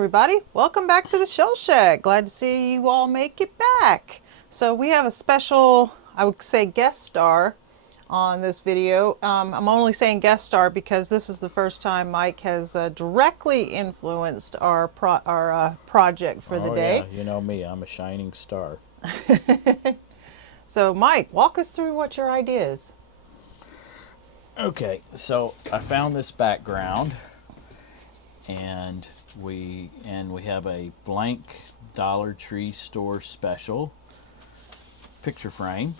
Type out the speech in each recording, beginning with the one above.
everybody. Welcome back to the Shell Shack. Glad to see you all make it back. So we have a special, I would say, guest star on this video. I'm only saying guest star because this is the first time Mike has directly influenced our project for the day. Yeah, you know me, I'm a shining star. So Mike, walk us through what your idea is. Okay, so I found this background, and we have a blank Dollar Tree store special picture frame.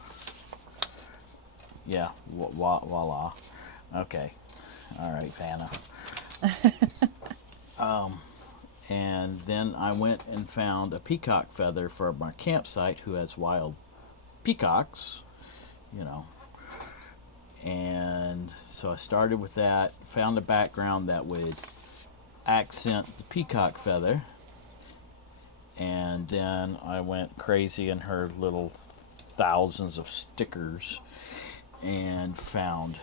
Yeah, voila. Okay, all right, Fana. And then I went and found a peacock feather for my campsite who has wild peacocks, you know. And so I started with that, found a background that would accent the peacock feather, and then I went crazy in her little thousands of stickers and found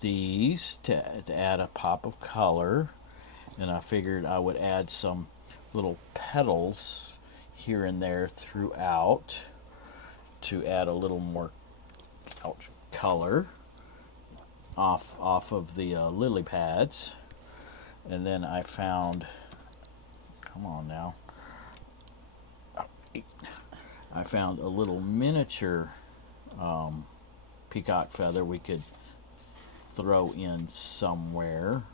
these to add a pop of color, and I figured I would add some little petals here and there throughout to add a little more color off of the lily pads. And then I found, come on now, I found a little miniature peacock feather we could throw in somewhere.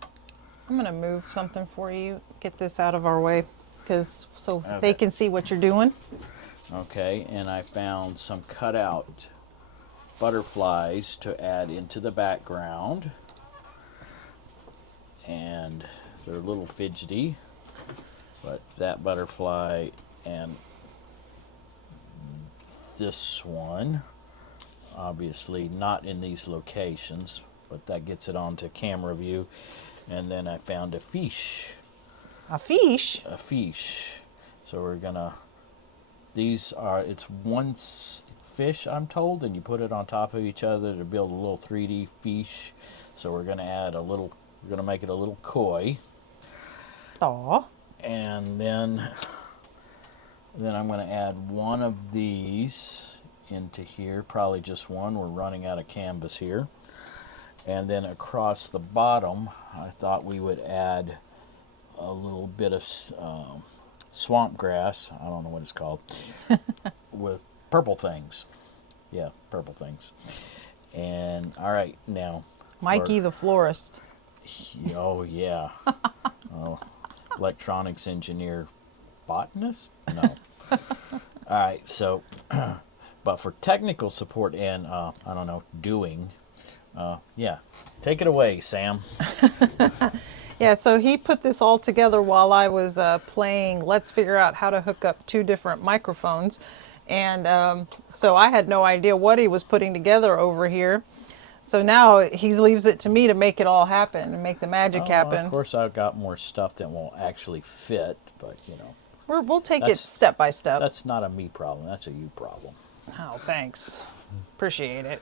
I'm going to move something for you. Get this out of our way so Okay. they can see what you're doing. Okay, and I found some cutout butterflies to add into the background, and they're a little fidgety, but that butterfly and this one obviously not in these locations, but that gets it onto camera view. And then I found a fish. A fish? A fish. So we're gonna, it's one fish, I'm told, and you put it on top of each other to build a little 3D fish. So we're gonna add we're gonna make it a little koi. Aw. And then I'm gonna add one of these into here, probably just one. We're running out of canvas here. And then across the bottom, I thought we would add a little bit of swamp grass. I don't know what it's called. With purple things. Yeah, purple things. And all right, now. Mikey the florist. Oh, yeah. Oh, electronics engineer, botanist? No. All right, so, but for technical support and, I don't know, doing, yeah, take it away, Sam. Yeah, so he put this all together while I was playing Let's Figure Out How to Hook Up Two Different Microphones. And so I had no idea what he was putting together over here. So now he leaves it to me to make it all happen and make the magic happen. Of course, I've got more stuff that won't actually fit, but, you know. We'll take it step by step. That's not a me problem. That's a you problem. Oh, thanks. Appreciate it.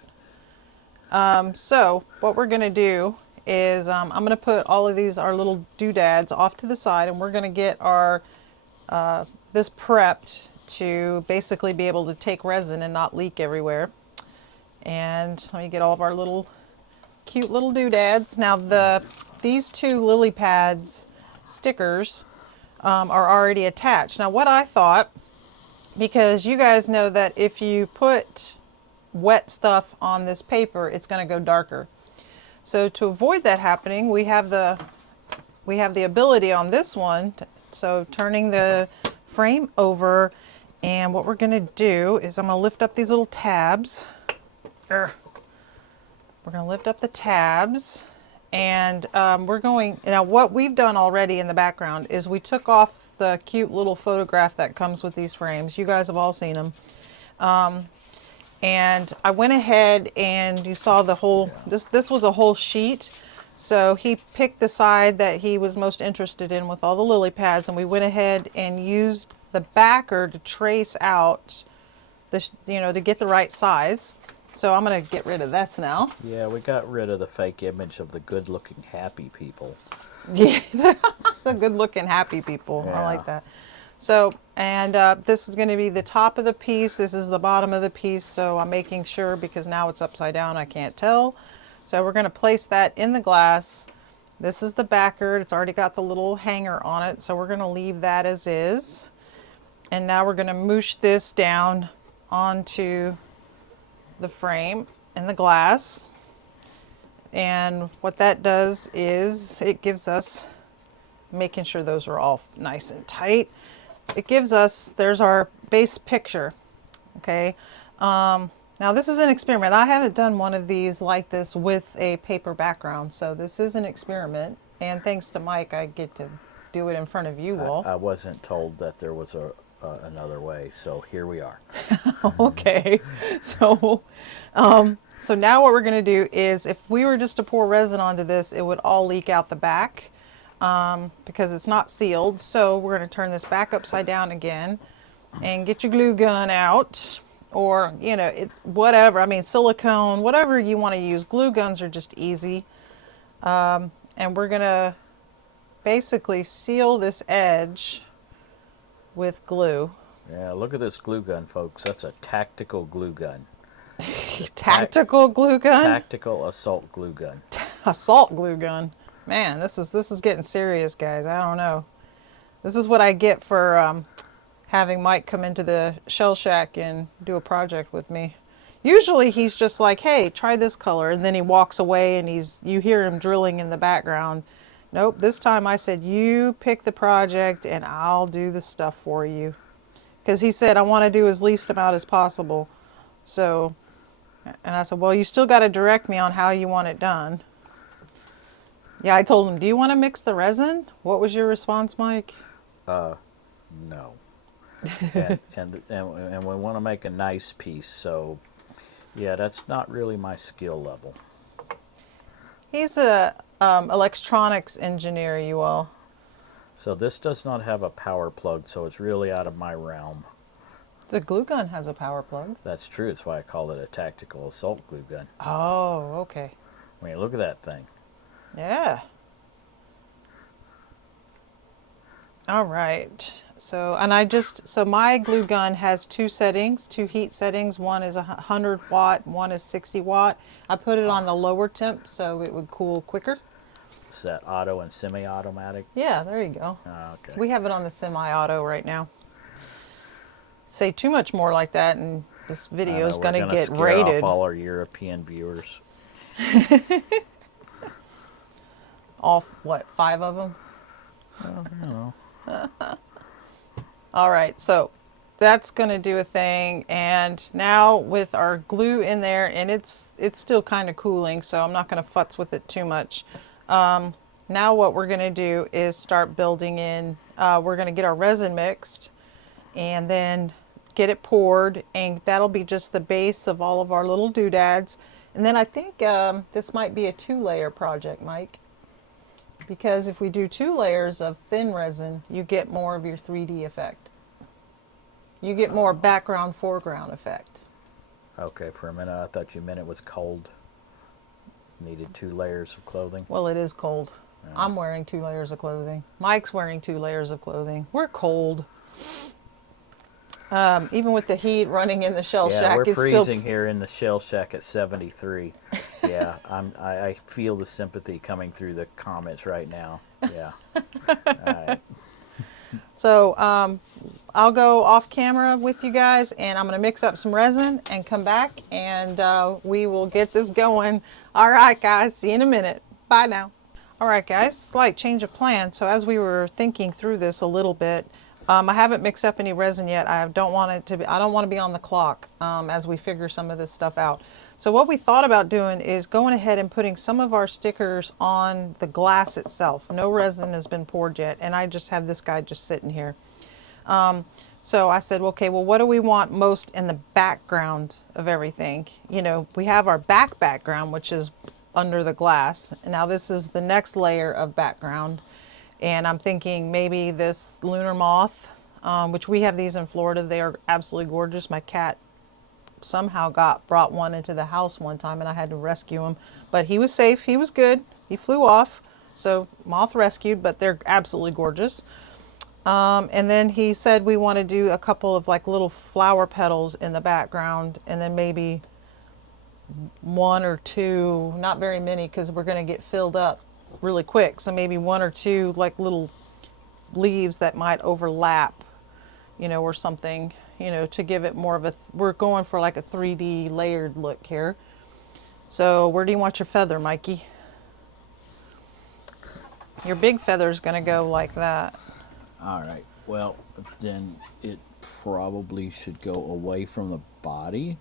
So what we're going to do is I'm going to put all of these, our little doodads, off to the side, and we're going to get our this prepped to basically be able to take resin and not leak everywhere. And let me get all of our little cute little doodads. Now these two lily pads stickers are already attached. Now what I thought, because you guys know that if you put wet stuff on this paper, it's going to go darker. So to avoid that happening, we have the ability on this one. So turning the frame over, and what we're going to do is I'm going to lift up these little tabs. We're going to lift up the tabs, and we're going, now what we've done already in the background is we took off the cute little photograph that comes with these frames. You guys have all seen them. And I went ahead and you saw the whole, this was a whole sheet. So he picked the side that he was most interested in with all the lily pads, and we went ahead and used the backer to trace out the, to get the right size. So I'm going to get rid of this now. Yeah, we got rid of the fake image of the good-looking happy people. Yeah, the good-looking, happy people. I like Yeah. that. So, and this is going to be the top of the piece. This is the bottom of the piece. So I'm making sure because now it's upside down. I can't tell. So we're going to place that in the glass. This is the backer. It's already got the little hanger on it. So we're going to leave that as is. And now we're going to moosh this down onto the frame and the glass. And what that does is it gives us, making sure those are all nice and tight, it gives us, there's our base picture. Okay. Now this is an experiment. I haven't done one of these like this with a paper background. So this is an experiment. And thanks to Mike, I get to do it in front of you all. I wasn't told that there was another way, so here we are. Okay. So, so now what we're going to do is if we were just to pour resin onto this, it would all leak out the back because it's not sealed. So we're going to turn this back upside down again and get your glue gun out, or, you know, whatever. I mean, silicone, whatever you want to use. Glue guns are just easy. And we're going to basically seal this edge with glue. Yeah, look at this glue gun, folks. That's a tactical glue gun. Tactical glue gun? Tactical assault glue gun. Assault glue gun. Man, this is getting serious, guys. I don't know. This is what I get for having Mike come into the Shell Shack and do a project with me. Usually he's just like, hey, try this color, and then he walks away and you hear him drilling in the background. Nope, this time I said, you pick the project and I'll do the stuff for you. Because he said, I want to do as least amount as possible. So, and I said, well, you still got to direct me on how you want it done. Yeah, I told him, do you want to mix the resin? What was your response, Mike? No. and we want to make a nice piece, so yeah, that's not really my skill level. He's a electronics engineer, you all. So this does not have a power plug, so it's really out of my realm. The glue gun has a power plug. That's true. That's why I call it a tactical assault glue gun. Oh, okay. I mean, look at that thing. Yeah. All right. So, and so my glue gun has two settings, two heat settings. One is 100 watt, one is 60 watt. I put it on the lower temp so it would cool quicker. Is that auto and semi-automatic? Yeah, there you go. Oh, okay. We have it on the semi-auto right now. Say too much more like that and this video is going to get scare rated. off all our European viewers. All, what, 5 of them? I don't know. All right, so that's going to do a thing. And now with our glue in there, and it's still kind of cooling, so I'm not going to futz with it too much. Now what we're going to do is start building in, we're going to get our resin mixed and then get it poured, and that'll be just the base of all of our little doodads. And then I think this might be a 2-layer project, Mike, because if we do 2 layers of thin resin, you get more of your 3D effect. You get more background, foreground effect. Okay, for a minute I thought you meant it was cold. Needed 2 layers of clothing. Well, it is cold. Yeah. I'm wearing 2 layers of clothing. Mike's wearing 2 layers of clothing. We're cold. Even with the heat running in the Shell Shack, we're it's freezing still here in the Shell Shack at 73. Yeah, I feel the sympathy coming through the comments right now. Yeah. All right. So I'll go off camera with you guys, and I'm going to mix up some resin and come back, and we will get this going. All right, guys, see you in a minute. Bye now. All right, guys, slight change of plan. So as we were thinking through this a little bit, I haven't mixed up any resin yet. I don't want to be on the clock as we figure some of this stuff out. So what we thought about doing is going ahead and putting some of our stickers on the glass itself. No resin has been poured yet, and I just have this guy just sitting here. So I said, okay, well, what do we want most in the background of everything? You know, we have our background, which is under the glass. And now this is the next layer of background. And I'm thinking maybe this lunar moth, which we have these in Florida. They are absolutely gorgeous. My cat somehow brought one into the house one time, and I had to rescue him. But he was safe. He was good. He flew off. So moth rescued, but they're absolutely gorgeous. And then he said we want to do a couple of like little flower petals in the background, and then maybe one or two, not very many because we're going to get filled up really quick. So maybe one or two like little leaves that might overlap, you know, or something, you know, to give it more of a, we're going for like a 3D layered look here. So where do you want your feather, Mikey? Your big feather is going to go like that. All right. Well, then it probably should go away from the body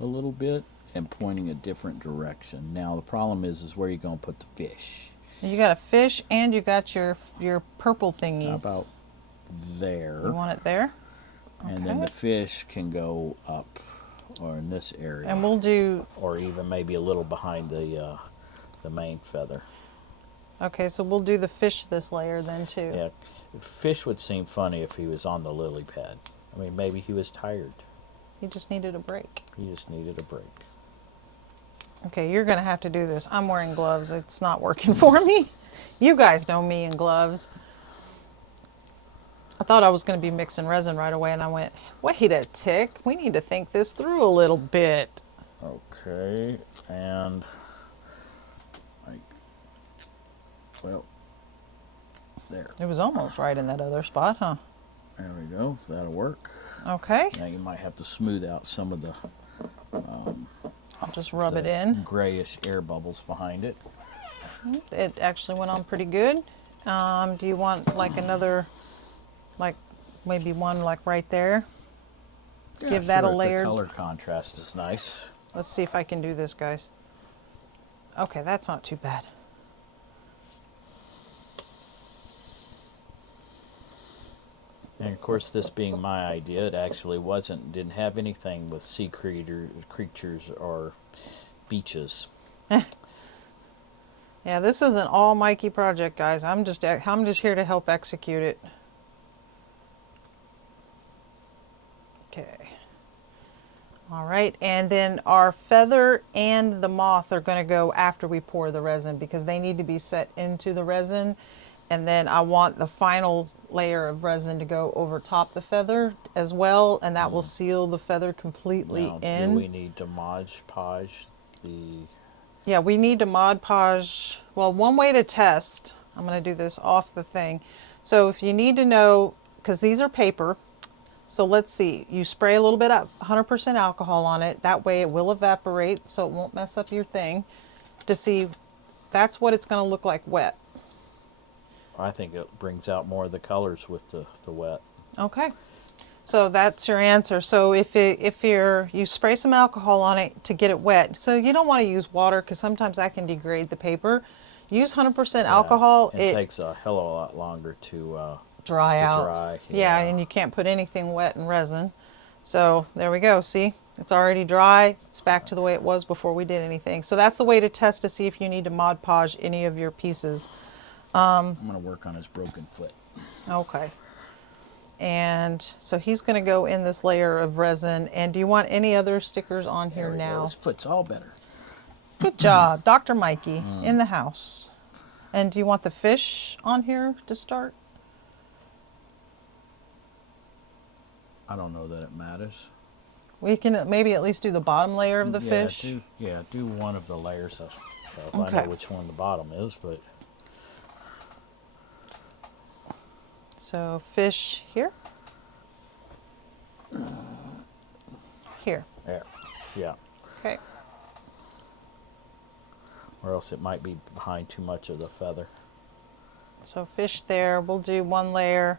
a little bit and pointing a different direction. Now the problem is where you're going to put the fish. You got a fish and you got your purple thingies. How about there? You want it there? And then Okay. the fish can go up or in this area. And we'll do, or even maybe a little behind the main feather. okay, so we'll do the fish this layer then too. Yeah, fish would seem funny if he was on the lily pad. I mean, maybe he was tired. He just needed a break. He just needed a break. Okay, you're gonna have to do this. I'm wearing gloves. It's not working for me. You guys know me in gloves. I thought I was gonna be mixing resin right away and I went, wait a tick. We need to think this through a little bit. Okay, and like, well, there. It was almost right in that other spot, huh? There we go. That'll work. Okay, Now you might have to smooth out some of the I'll just rub it in. grayish air bubbles behind it. It actually went on pretty good. Do you want like another, like maybe one like right there? Yeah, Give that a sure, layered. The color contrast is nice. Let's see if I can do this, guys. Okay, that's not too bad. And of course, this being my idea, it actually didn't have anything with sea creatures or beaches. Yeah, this is an all Mikey project, guys. I'm just here to help execute it. Okay. All right, and then our feather and the moth are going to go after we pour the resin because they need to be set into the resin. And then I want the final layer of resin to go over top the feather as well, and that will seal the feather completely Now, in. do we need to Mod Podge the... Yeah, we need to Mod Podge. Well, one way to test, I'm going to do this off the thing. So if you need to know, because these are paper, so let's see, you spray a little bit of 100% alcohol on it. That way it will evaporate, so it won't mess up your thing. To see, that's what it's going to look like wet. I think it brings out more of the colors with the wet. Okay, so that's your answer. So if you spray some alcohol on it to get it wet, so you don't want to use water because sometimes that can degrade the paper. Use 100% alcohol. It takes a hell of a lot longer to dry out. dry, Yeah, yeah. and you can't put anything wet in resin. So there we go. See, it's already dry. It's back to the way it was before we did anything. So that's the way to test to see if you need to Mod Podge any of your pieces. I'm going to work on his broken foot. Okay. And so he's going to go in this layer of resin. And do you want any other stickers on here There we go. now? His foot's all better. Good job, Dr. Mikey in the house. And do you want the fish on here to start? I don't know that it matters. We can maybe at least do the bottom layer of the fish. Do one of the layers. I Okay. know which one the bottom is, but... So fish here. Here. There. Yeah. Okay. Or else it might be behind too much of the feather. So fish there. We'll do one layer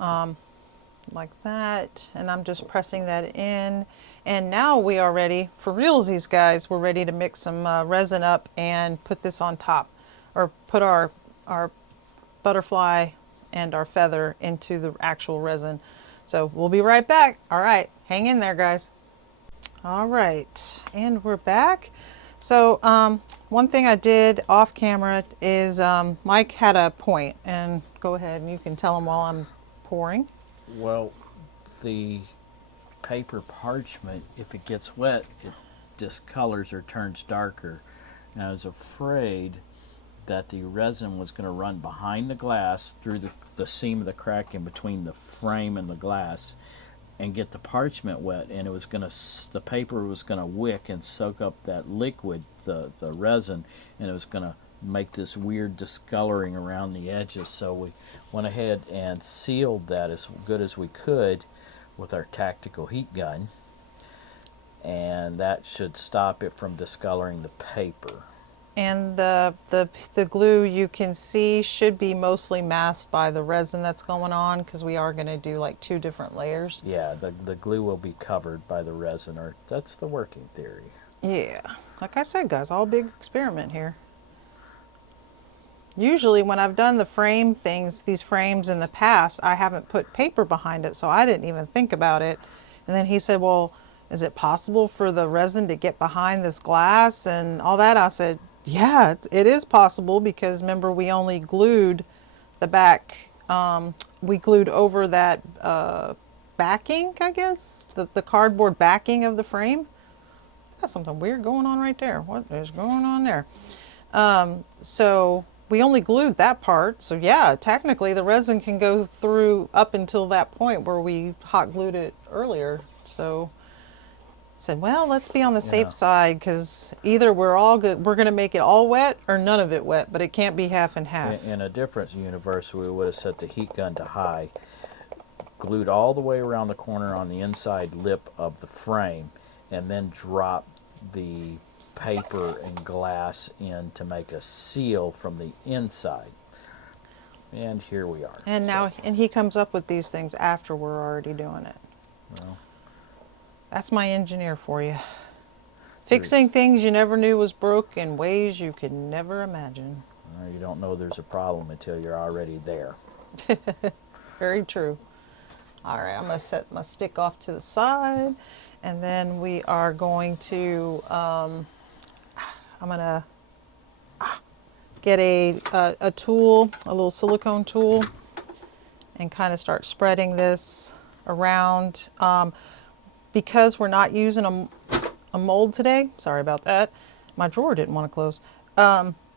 like that. And I'm just pressing that in. And now we are ready for realsies, guys. We're ready to mix some resin up and put this on top. Or put our butterfly and our feather into the actual resin. So we'll be right back. All right, hang in there, guys. All right, and we're back. So one thing I did off camera is Mike had a point, and go ahead and you can tell him while I'm pouring. Well, the paper parchment, if it gets wet, it discolors or turns darker. And I was afraid that the resin was going to run behind the glass through the seam of the crack in between the frame and the glass and get the parchment wet, and it was going to, the paper was going to wick and soak up that liquid, the resin, and it was going to make this weird discoloring around the edges. So we went ahead and sealed that as good as we could with our tactical heat gun, and that should stop it from discoloring the paper. And the glue, you can see, should be mostly masked by the resin that's going on, because we are going to do like 2 different layers. Yeah, the glue will be covered by the resin, or that's the working theory. Yeah, like I said, guys, all big experiment here. Usually when I've done the frame things, these frames in the past, I haven't put paper behind it, so I didn't even think about it. And then he said, well, is it possible for the resin to get behind this glass and all that? I said, yeah, it is possible, because remember, we only glued the back, we glued over that backing, I guess, the cardboard backing of the frame. Got something weird going on right there. What is going on there? So we only glued that part. So yeah, technically the resin can go through up until that point where we hot glued it earlier. So I said, well, let's be on the safe side, because either we're all good, we're going to make it all wet, or none of it wet, but it can't be half and half. In a different universe, we would have set the heat gun to high, glued all the way around the corner on the inside lip of the frame, and then dropped the paper and glass in to make a seal from the inside. And here we are. And now, and he comes up with these things after we're already doing it. Well, that's my engineer for you. Fixing things you never knew was broke in ways you could never imagine. you don't know there's a problem until you're already there. Very true. All right, I'm going to set my stick off to the side, and then we are going to, I'm going to get a tool, a little silicone tool, and kind of start spreading this around. Because we're not using a mold today, sorry about that, my drawer didn't want to close.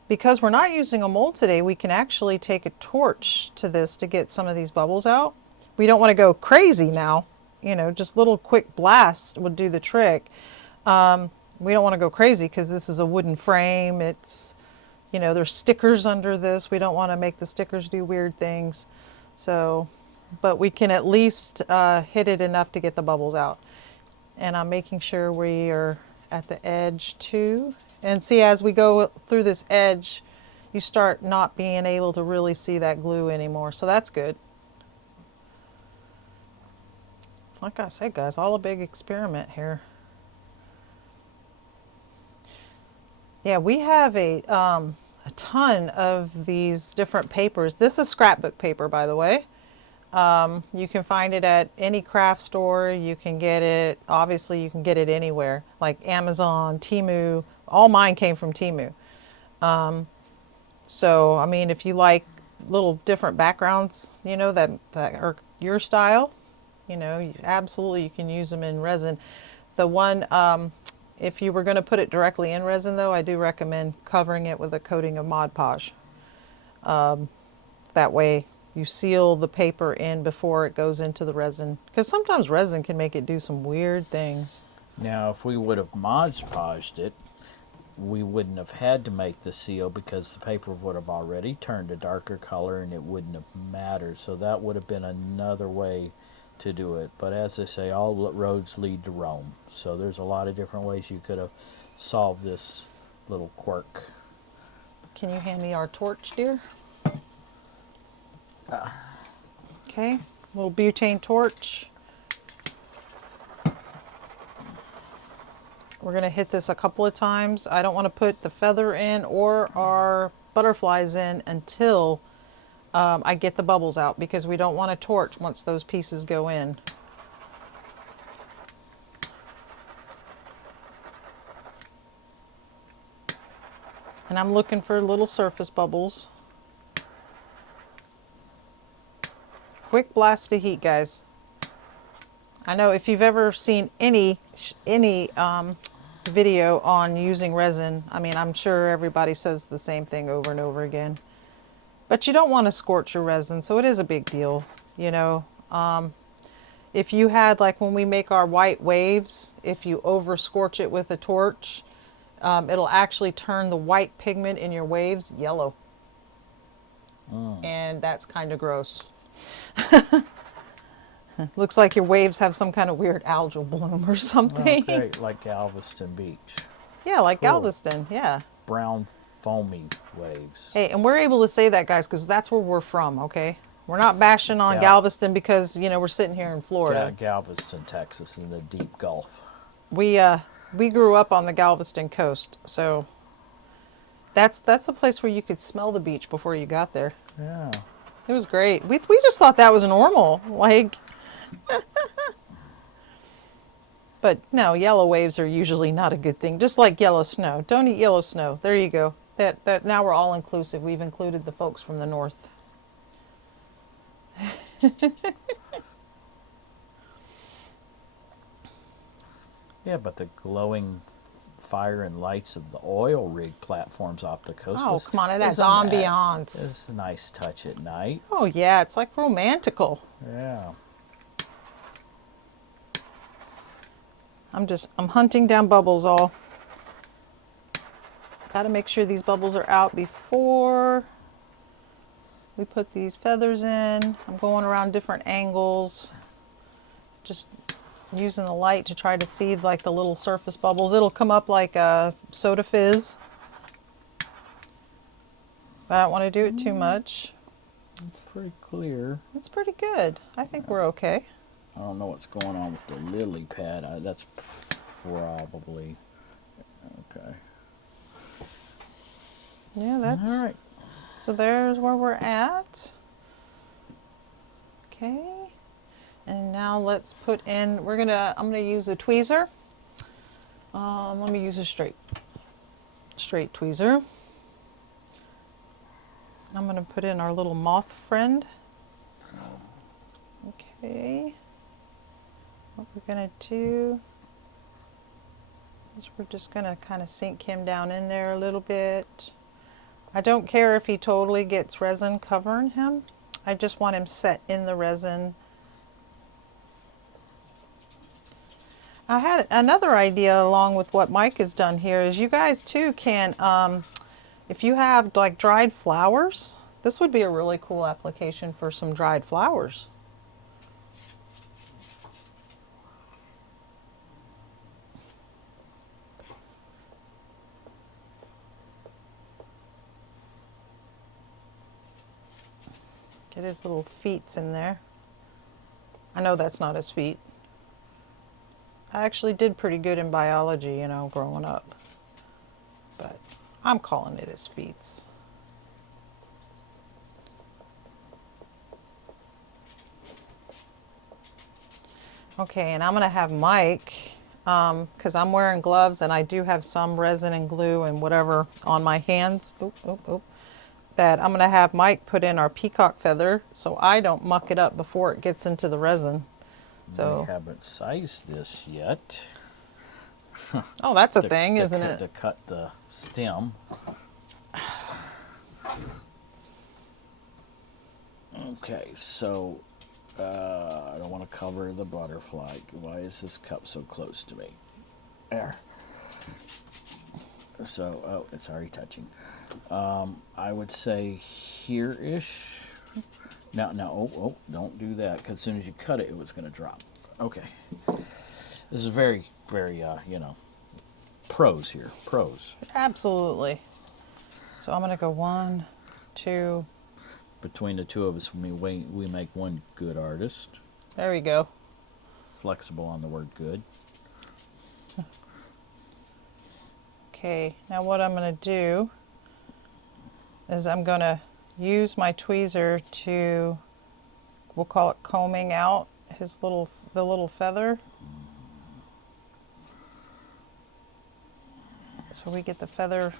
Because we're not using a mold today, we can actually take a torch to this to get some of these bubbles out. We don't want to go crazy now, you know, just little quick blasts would do the trick. We don't want to go crazy because this is a wooden frame. It's, you know, there's stickers under this. We don't want to make the stickers do weird things. So, but we can at least hit it enough to get the bubbles out. And I'm making sure we are at the edge too. And see, as we go through this edge, you start not being able to really see that glue anymore. So that's good. Like I said, guys, all a big experiment here. Yeah, we have a ton of these different papers. This is scrapbook paper, by the way. You can find it at any craft store. You can get it, obviously you can get it anywhere, like Amazon, Temu. All mine came from Temu. So, I mean, if you like little different backgrounds, you know, that are your style, you know, absolutely you can use them in resin. The one, if you were going to put it directly in resin, though, I do recommend covering it with a coating of Mod Podge. That way you seal the paper in before it goes into the resin, because sometimes resin can make it do some weird things. Now, if we would have Mod Podged it, we wouldn't have had to make the seal, because the paper would have already turned a darker color and it wouldn't have mattered. So that would have been another way to do it. But as they say, all roads lead to Rome. So there's a lot of different ways you could have solved this little quirk. Can you hand me our torch, dear? Okay, little butane torch. We're going to hit this a couple of times. I don't want to put the feather in or our butterflies in until I get the bubbles out, because we don't want to torch once those pieces go in. And I'm looking for little surface bubbles. Quick blast of heat, guys. I know if you've ever seen any video on using resin. I mean, I'm sure everybody says the same thing over and over again. But you don't want to scorch your resin, so it is a big deal, you know. If you had, like when we make our white waves, if you over scorch it with a torch, it'll actually turn the white pigment in your waves yellow. And that's kind of gross. Looks like your waves have some kind of weird algal bloom or something. Okay, like Galveston Beach. Yeah, like Cool. Galveston, yeah. Brown foamy waves. Hey, and we're able to say that, guys, because that's where we're from, okay? We're not bashing on Galveston because, you know, we're sitting here in Florida. Galveston, Texas, in the deep Gulf. We grew up on the Galveston coast, so that's the place where you could smell the beach before you got there. Yeah. It was great. We just thought that was normal, like. But no, yellow waves are usually not a good thing. Just like yellow snow. Don't eat yellow snow. There you go. That now we're all inclusive. We've included the folks from the north. Yeah, but the glowing fire and lights of the oil rig platforms off the coast. Oh, come on, it has It's ambiance. a nice touch at night. Oh yeah, it's like romantical. Yeah. I'm hunting down bubbles all. Gotta make sure these bubbles are out before we put these feathers in. I'm going around different angles, just using the light to try to see like the little surface bubbles. It'll come up like a soda fizz, but I don't want to do it too much. It's pretty clear. It's pretty good. I think we're okay. I don't know what's going on with the lily pad. That's probably okay. Yeah, that's All right. So there's where we're at. Okay. And now let's put in, I'm gonna use a tweezer. Let me use a straight tweezer. I'm gonna put in our little moth friend. Okay. What we're gonna do is we're just gonna kind of sink him down in there a little bit. I don't care if he totally gets resin covering him. I just want him set in the resin. I had another idea along with what Mike has done here is you guys too can, if you have like dried flowers, this would be a really cool application for some dried flowers. Get his little feet in there. I know that's not his feet. I actually did pretty good in biology, you know, growing up. But I'm calling it his feet. Okay, and I'm gonna have Mike, because I'm wearing gloves and I do have some resin and glue and whatever on my hands. That I'm gonna have Mike put in our peacock feather so I don't muck it up before it gets into the resin. So we haven't sized this yet. Oh, that's a thing, isn't it? To cut the stem. Okay, so I don't want to cover the butterfly. Why is this cup so close to me? There. So, oh, it's already touching. I would say here-ish. Now, oh, don't do that, because as soon as you cut it, it was going to drop. Okay. This is very, very, pros here. Pros. Absolutely. So I'm going to go 1, 2. Between the two of us, we make one good artist. There we go. Flexible on the word good. Okay, now what I'm going to do is I'm going to use my tweezer to, we'll call it combing out the little feather. So we get the feather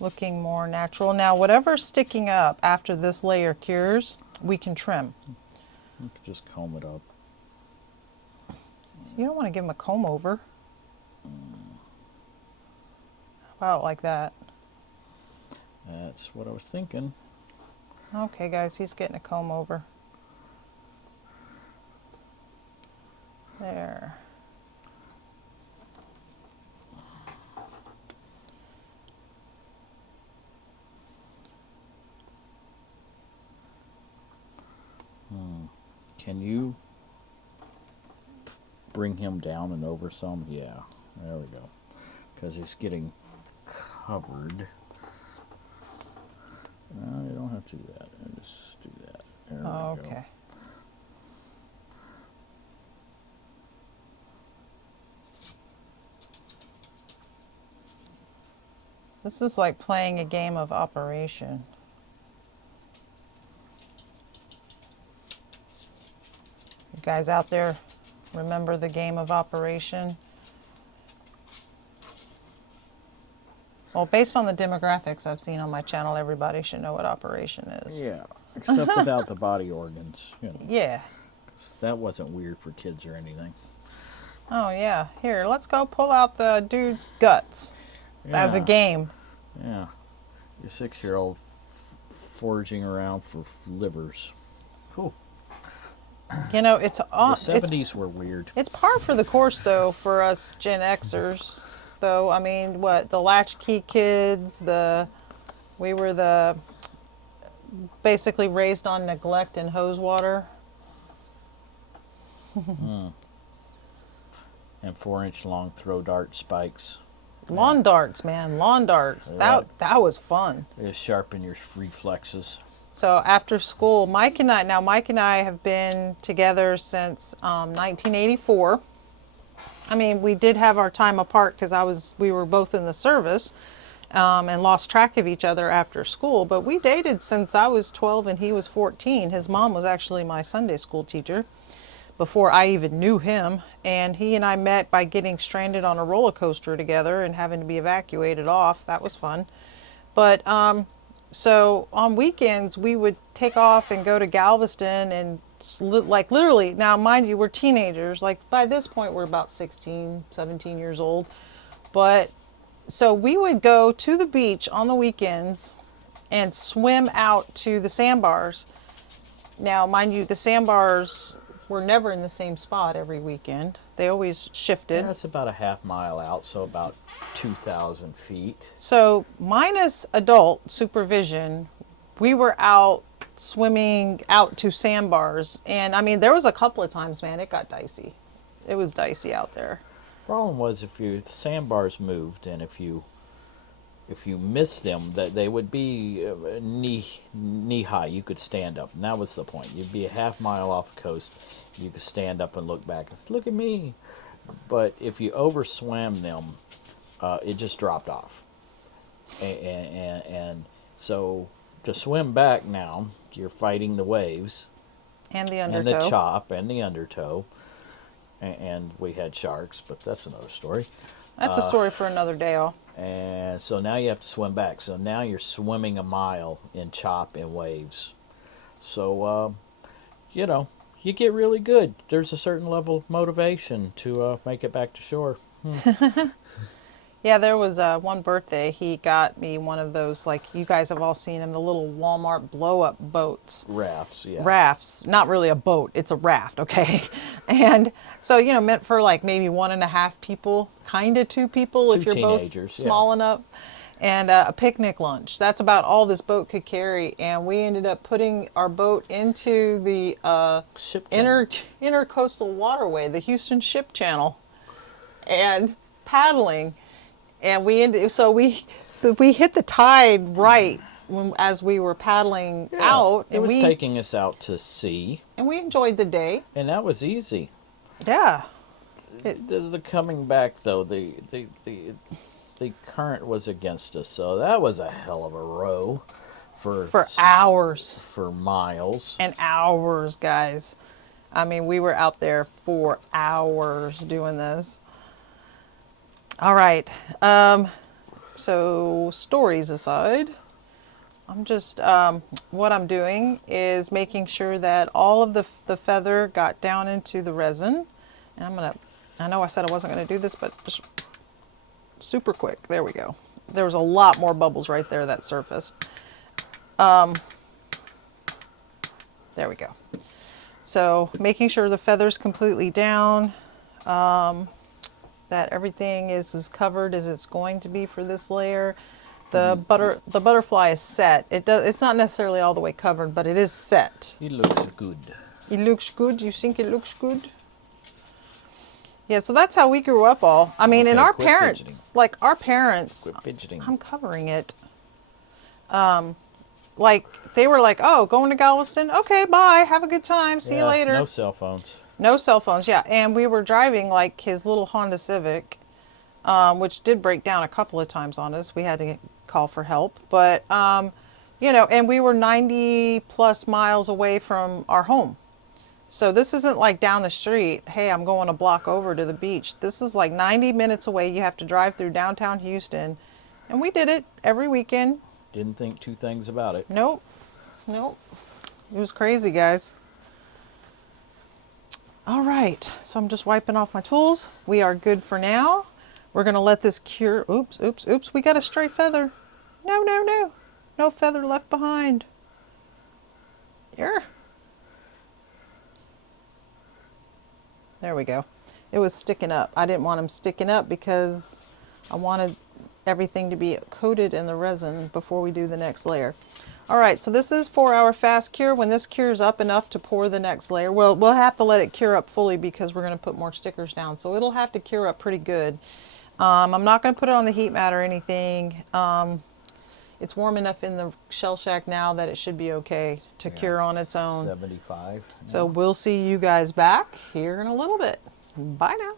looking more natural. Now whatever's sticking up after this layer cures, we can trim. You can just comb it up. You don't want to give them a comb over. out like that. That's what I was thinking. Okay, guys, he's getting a comb over. There. Can you bring him down and over some? Yeah, there we go. Because he's getting covered. No, you don't have to do that. Just do that. There we go. Okay. This is like playing a game of Operation. You guys out there remember the game of Operation? Well, based on the demographics I've seen on my channel, everybody should know what Operation is. Yeah, except without the body organs. You know, Yeah. 'cause that wasn't weird for kids or anything. Oh, yeah. Here, let's go pull out the dude's guts as a Yeah. game. Yeah. Your 6-year-old foraging around for livers. Cool. You know, it's The on. 70s were weird. It's par for the course, though, for us Gen Xers. Though, I mean, what, the latchkey kids, we were basically raised on neglect and hose water. And 4-inch long throw dart spikes. Lawn darts, man, lawn darts. Yeah. That was fun. They just sharpen your reflexes. So after school, Mike and I have been together since 1984. I mean, we did have our time apart because we were both in the service and lost track of each other after school. But we dated since I was 12 and he was 14. His mom was actually my Sunday school teacher before I even knew him. And he and I met by getting stranded on a roller coaster together and having to be evacuated off. That was fun. But so on weekends, we would take off and go to Galveston and like literally, now mind you, we're teenagers. Like by this point, we're about 16, 17 years old. But so we would go to the beach on the weekends and swim out to the sandbars. Now, mind you, the sandbars were never in the same spot every weekend. They always shifted. That's about a half mile out, so about 2,000 feet. So minus adult supervision, we were out swimming out to sandbars. And I mean, there was a couple of times, man, it got dicey. It was dicey out there. Problem was if the sandbars moved and if you missed them, that they would be knee high. You could stand up, and that was the point. You'd be a half mile off the coast. You could stand up and look back and say, "Look at me." But if you overswam them, it just dropped off. And so to swim back now, you're fighting the waves And the and undertow. the chop and the undertow. And we had sharks, but that's another story. That's a story for another day, all. And so now you have to swim back. So now you're swimming a mile in chop and waves. So, you get really good. There's a certain level of motivation to make it back to shore. Yeah, there was one birthday, he got me one of those, like you guys have all seen them, the little Walmart blow-up boats. Rafts, yeah. Rafts, not really a boat, it's a raft, okay? And so, meant for like maybe 1.5 people, kind of 2 people if Two you're both teenagers, small enough. And a picnic lunch. That's about all this boat could carry. And we ended up putting our boat into the Ship channel. intercoastal waterway, the Houston Ship Channel, and paddling. And we hit the tide right as we were paddling out. It was taking us out to sea, and we enjoyed the day. and that was easy. Yeah. The coming back though, the current was against us, so that was a hell of a row for hours for miles. and hours, guys. I mean, we were out there for hours doing this. All right. So stories aside, I'm just, what I'm doing is making sure that all of the feather got down into the resin. And I know I said I wasn't going to do this, but just super quick. There we go. there was a lot more bubbles right there that surfaced. There we go. So making sure the feather's completely down, that everything is as covered as it's going to be for this layer. The butterfly is set. It's not necessarily all the way covered, but it is set. It looks good. It looks good. You think it looks good? Yeah, so that's how we grew up all. I mean, and Okay, our quit parents, fidgeting. like our parents, Quit fidgeting. I'm covering it. Like they were like, oh, going to Galveston? Okay, bye. Have a good time. See you later. No cell phones. No cell phones, yeah. And we were driving like his little Honda Civic, which did break down a couple of times on us. We had to call for help. But, you know, and we were 90 plus miles away from our home. So this isn't like down the street, hey, I'm going a block over to the beach. This is like 90 minutes away. You have to drive through downtown Houston. And we did it every weekend. Didn't think two things about it. Nope. Nope. It was crazy, guys. All right. So I'm just wiping off my tools. We are good for now. We're going to let this cure. Oops, oops, oops. We got a stray feather. No, no, no. No feather left behind. Here. There we go. It was sticking up. I didn't want them sticking up because I wanted everything to be coated in the resin before we do the next layer. All right, so this is for our fast cure. When this cures up enough to pour the next layer, well, we'll have to let it cure up fully because we're going to put more stickers down. So it'll have to cure up pretty good. I'm not going to put it on the heat mat or anything. It's warm enough in the shell shack now that it should be okay to cure on its own. 75. So we'll see you guys back here in a little bit. Bye now.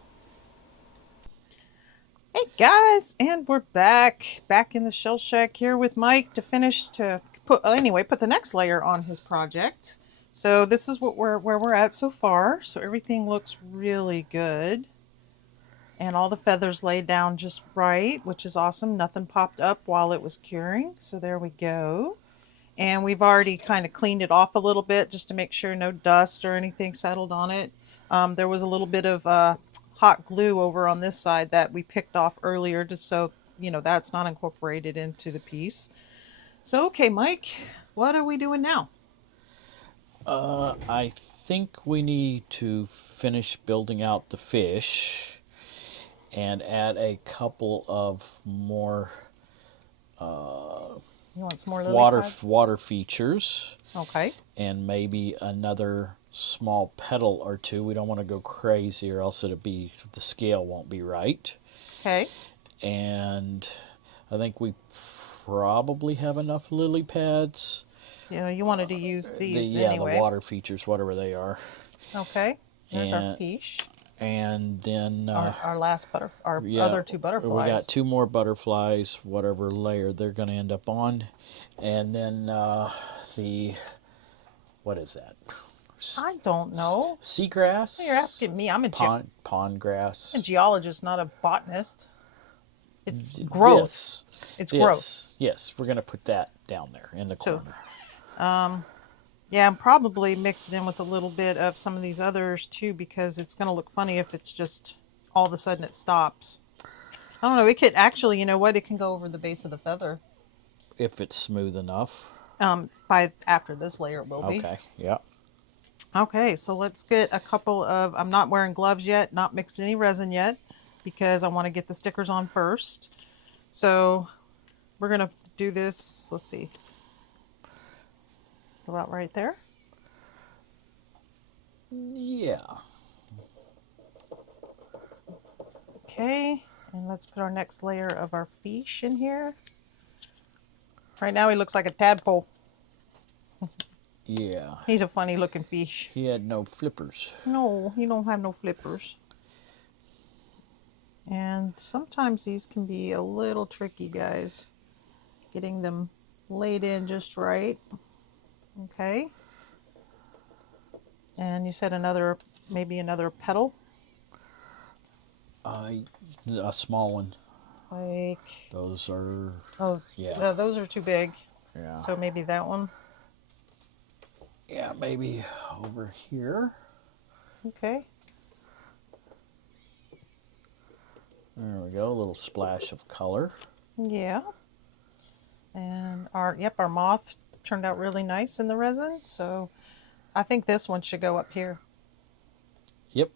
Hey guys, and we're back in the shell shack here with Mike to finish to put the next layer on his project. So this is where we're at so far. So everything looks really good. And all the feathers laid down just right, which is awesome. Nothing popped up while it was curing. So there we go. And we've already kind of cleaned it off a little bit just to make sure no dust or anything settled on it. There was a little bit of hot glue over on this side that we picked off earlier just so, you know, that's not incorporated into the piece. So, okay, Mike, what are we doing now? I think we need to finish building out the fish and add a couple of more You want some more lily pads? water features. Okay. And maybe another small petal or two. We don't want to go crazy or else the scale won't be right. Okay. And I think we probably have enough lily pads. You know, you wanted to use these anyway. The water features, whatever they are. Okay. There's our fish. And then Our last other two butterflies. We got two more butterflies, whatever layer they're going to end up on. And then what is that? I don't know. Seagrass? You're asking me. I'm a pond grass. a geologist, not a botanist. It's growth. It's growth. Yes, we're going to put that down there in the corner. Yeah, and probably mix it in with a little bit of some of these others too, because it's going to look funny if it's just all of a sudden it stops. I don't know. It could actually, you know what? It can go over the base of the feather. If it's smooth enough. By after this layer it will be. Okay, yeah. Okay, so let's get a couple of, I'm not wearing gloves yet, not mixed any resin yet, because I want to get the stickers on first. So we're going to do this, let's see. About right there. Yeah. Okay, and let's put our next layer of our fish in here. Right now he looks like a tadpole. Yeah. He's a funny looking fish. He had no flippers. No, he don't have no flippers. And sometimes these can be a little tricky, guys. Getting them laid in just right. Okay. And you said maybe another petal? A small one. Like... Those are... Oh, yeah. Those are too big. Yeah. So maybe that one? Yeah, maybe over here. Okay. There we go, a little splash of color. Yeah. And our moth turned out really nice in the resin. So I think this one should go up here. Yep.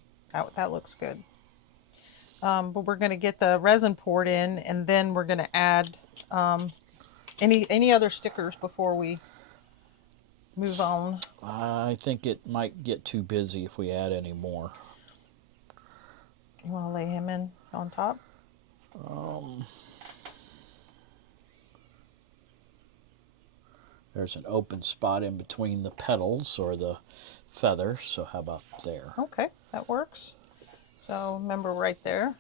That looks good. But we're going to get the resin poured in, and then we're going to add any other stickers before we move on. I think it might get too busy if we add any more. You want to lay him in on top? There's an open spot in between the petals or the feather, so how about there? Okay, that works. So remember right there.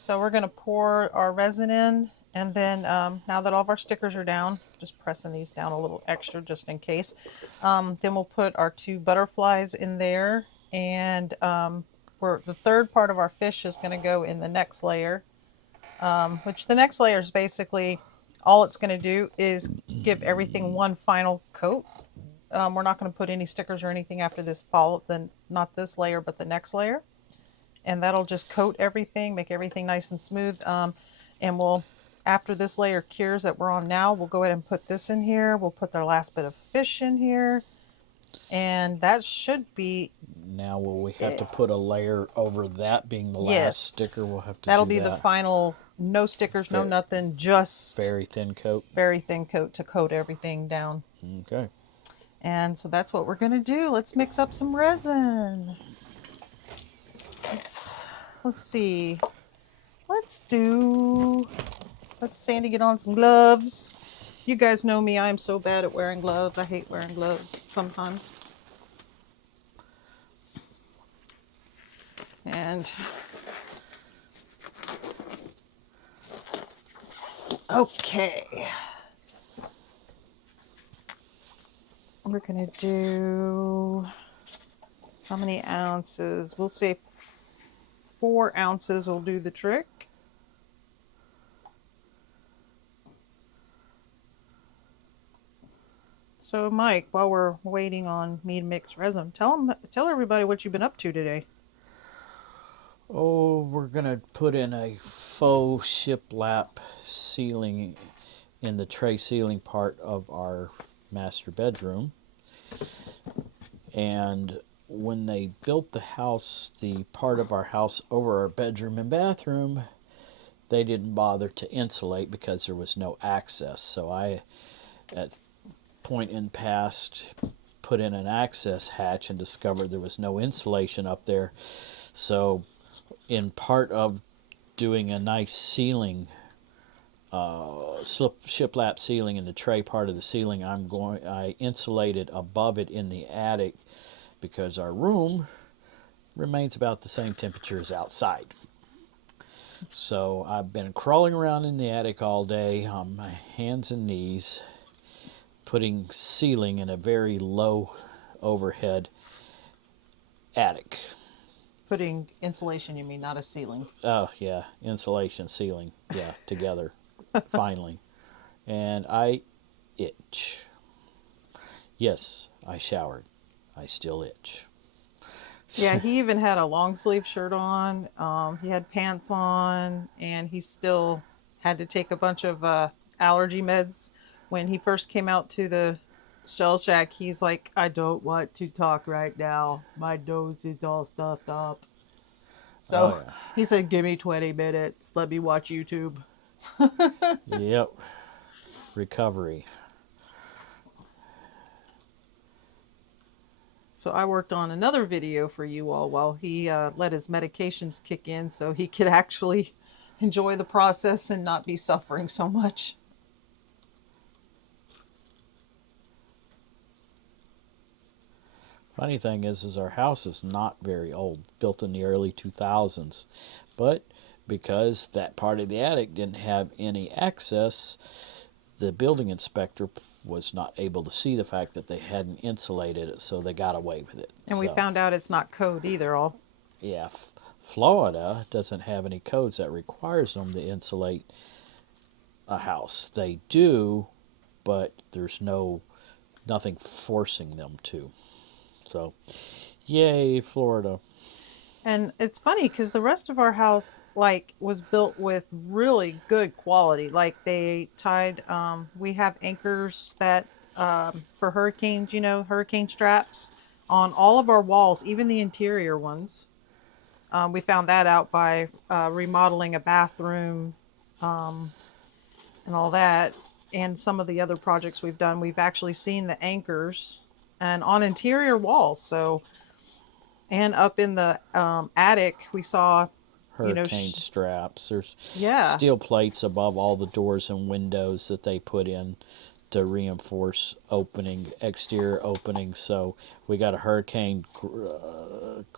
So we're going to pour our resin in, and then now that all of our stickers are down, just pressing these down a little extra just in case. Then we'll put our 2 butterflies in there, and the third part of our fish is going to go in the next layer, which the next layer is basically all it's going to do is give everything one final coat. We're not going to put any stickers or anything after this then not this layer, but the next layer. And that'll just coat everything, make everything nice and smooth. And we'll, after this layer cures that we're on now, we'll go ahead and put this in here. We'll put our last bit of fish in here. And that should be, Now will we have to put a layer over that being the last yes, sticker? We'll have to that'll do be that. the final, no stickers, no nothing, just Very thin coat. very thin coat to coat everything down. Okay. And so that's what we're going to do. Let's mix up some resin. Let's see. Let's Sandy get on some gloves. You guys know me, I'm so bad at wearing gloves. I hate wearing gloves sometimes. And okay. We're gonna do, how many ounces? We'll say 4 ounces will do the trick. So Mike, while we're waiting on me to mix resin, tell everybody what you've been up to today. Oh, we're gonna put in a faux shiplap ceiling in the tray ceiling part of our master bedroom. And when they built the house, the part of our house over our bedroom and bathroom, they didn't bother to insulate because there was no access. So I, at point in past, put in an access hatch and discovered there was no insulation up there. So in part of doing a nice ceiling, shiplap ceiling in the tray part of the ceiling, I insulated above it in the attic because our room remains about the same temperature as outside. So I've been crawling around in the attic all day on my hands and knees, putting ceiling in a very low overhead attic. Putting insulation, you mean, not a ceiling. Oh, yeah, insulation, ceiling, yeah, together, finally. And I itch. Yes, I showered. I still itch. Yeah, he even had a long sleeve shirt on. He had pants on, and he still had to take a bunch of allergy meds. When he first came out to the shell shack, he's like, I don't want to talk right now. My nose is all stuffed up. So Oh, yeah. he said, give me 20 minutes. Let me watch YouTube. Yep. Recovery. So I worked on another video for you all while he let his medications kick in so he could actually enjoy the process and not be suffering so much. Funny thing is our house is not very old, built in the early 2000s. But because that part of the attic didn't have any access, the building inspector was not able to see the fact that they hadn't insulated it, so they got away with it. And we So, found out it's not code either. yeah, Florida doesn't have any codes that requires them to insulate a house. They do, but there's nothing forcing them to. So, yay, Florida. And it's funny because the rest of our house like was built with really good quality. Like they tied, we have anchors that for hurricanes, you know, hurricane straps on all of our walls, even the interior ones. We found that out by remodeling a bathroom and all that. And some of the other projects we've done, we've actually seen the anchors and on interior walls. So, and up in the attic, we saw, you know, Hurricane straps. There's yeah. steel plates above all the doors and windows that they put in to reinforce exterior openings. So we got a hurricane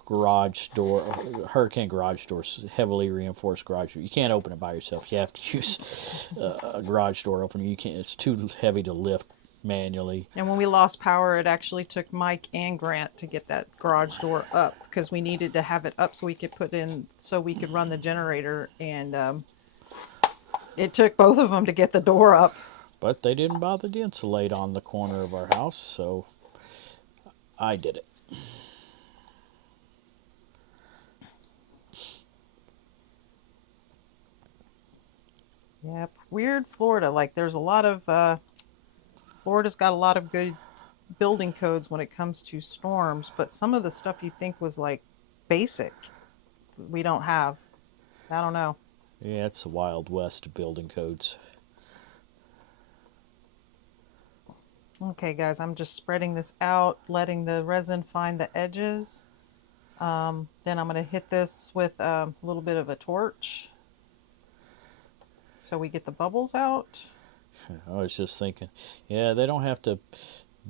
garage doors, heavily reinforced garage door. You can't open it by yourself. You have to use a garage door opener. You can't. It's too heavy to lift manually. And when we lost power, it actually took Mike and Grant to get that garage door up because we needed to have it up so we could run the generator. And it took both of them to get the door up. But they didn't bother to insulate on the corner of our house, so I did it. Yep. Weird Florida. Like there's a lot of Florida's got a lot of good building codes when it comes to storms, but some of the stuff you think was like basic, we don't have. I don't know. Yeah, it's the Wild West building codes. Okay, guys, I'm just spreading this out, letting the resin find the edges. Then I'm going to hit this with a little bit of a torch so we get the bubbles out. I was just thinking, yeah, they don't have to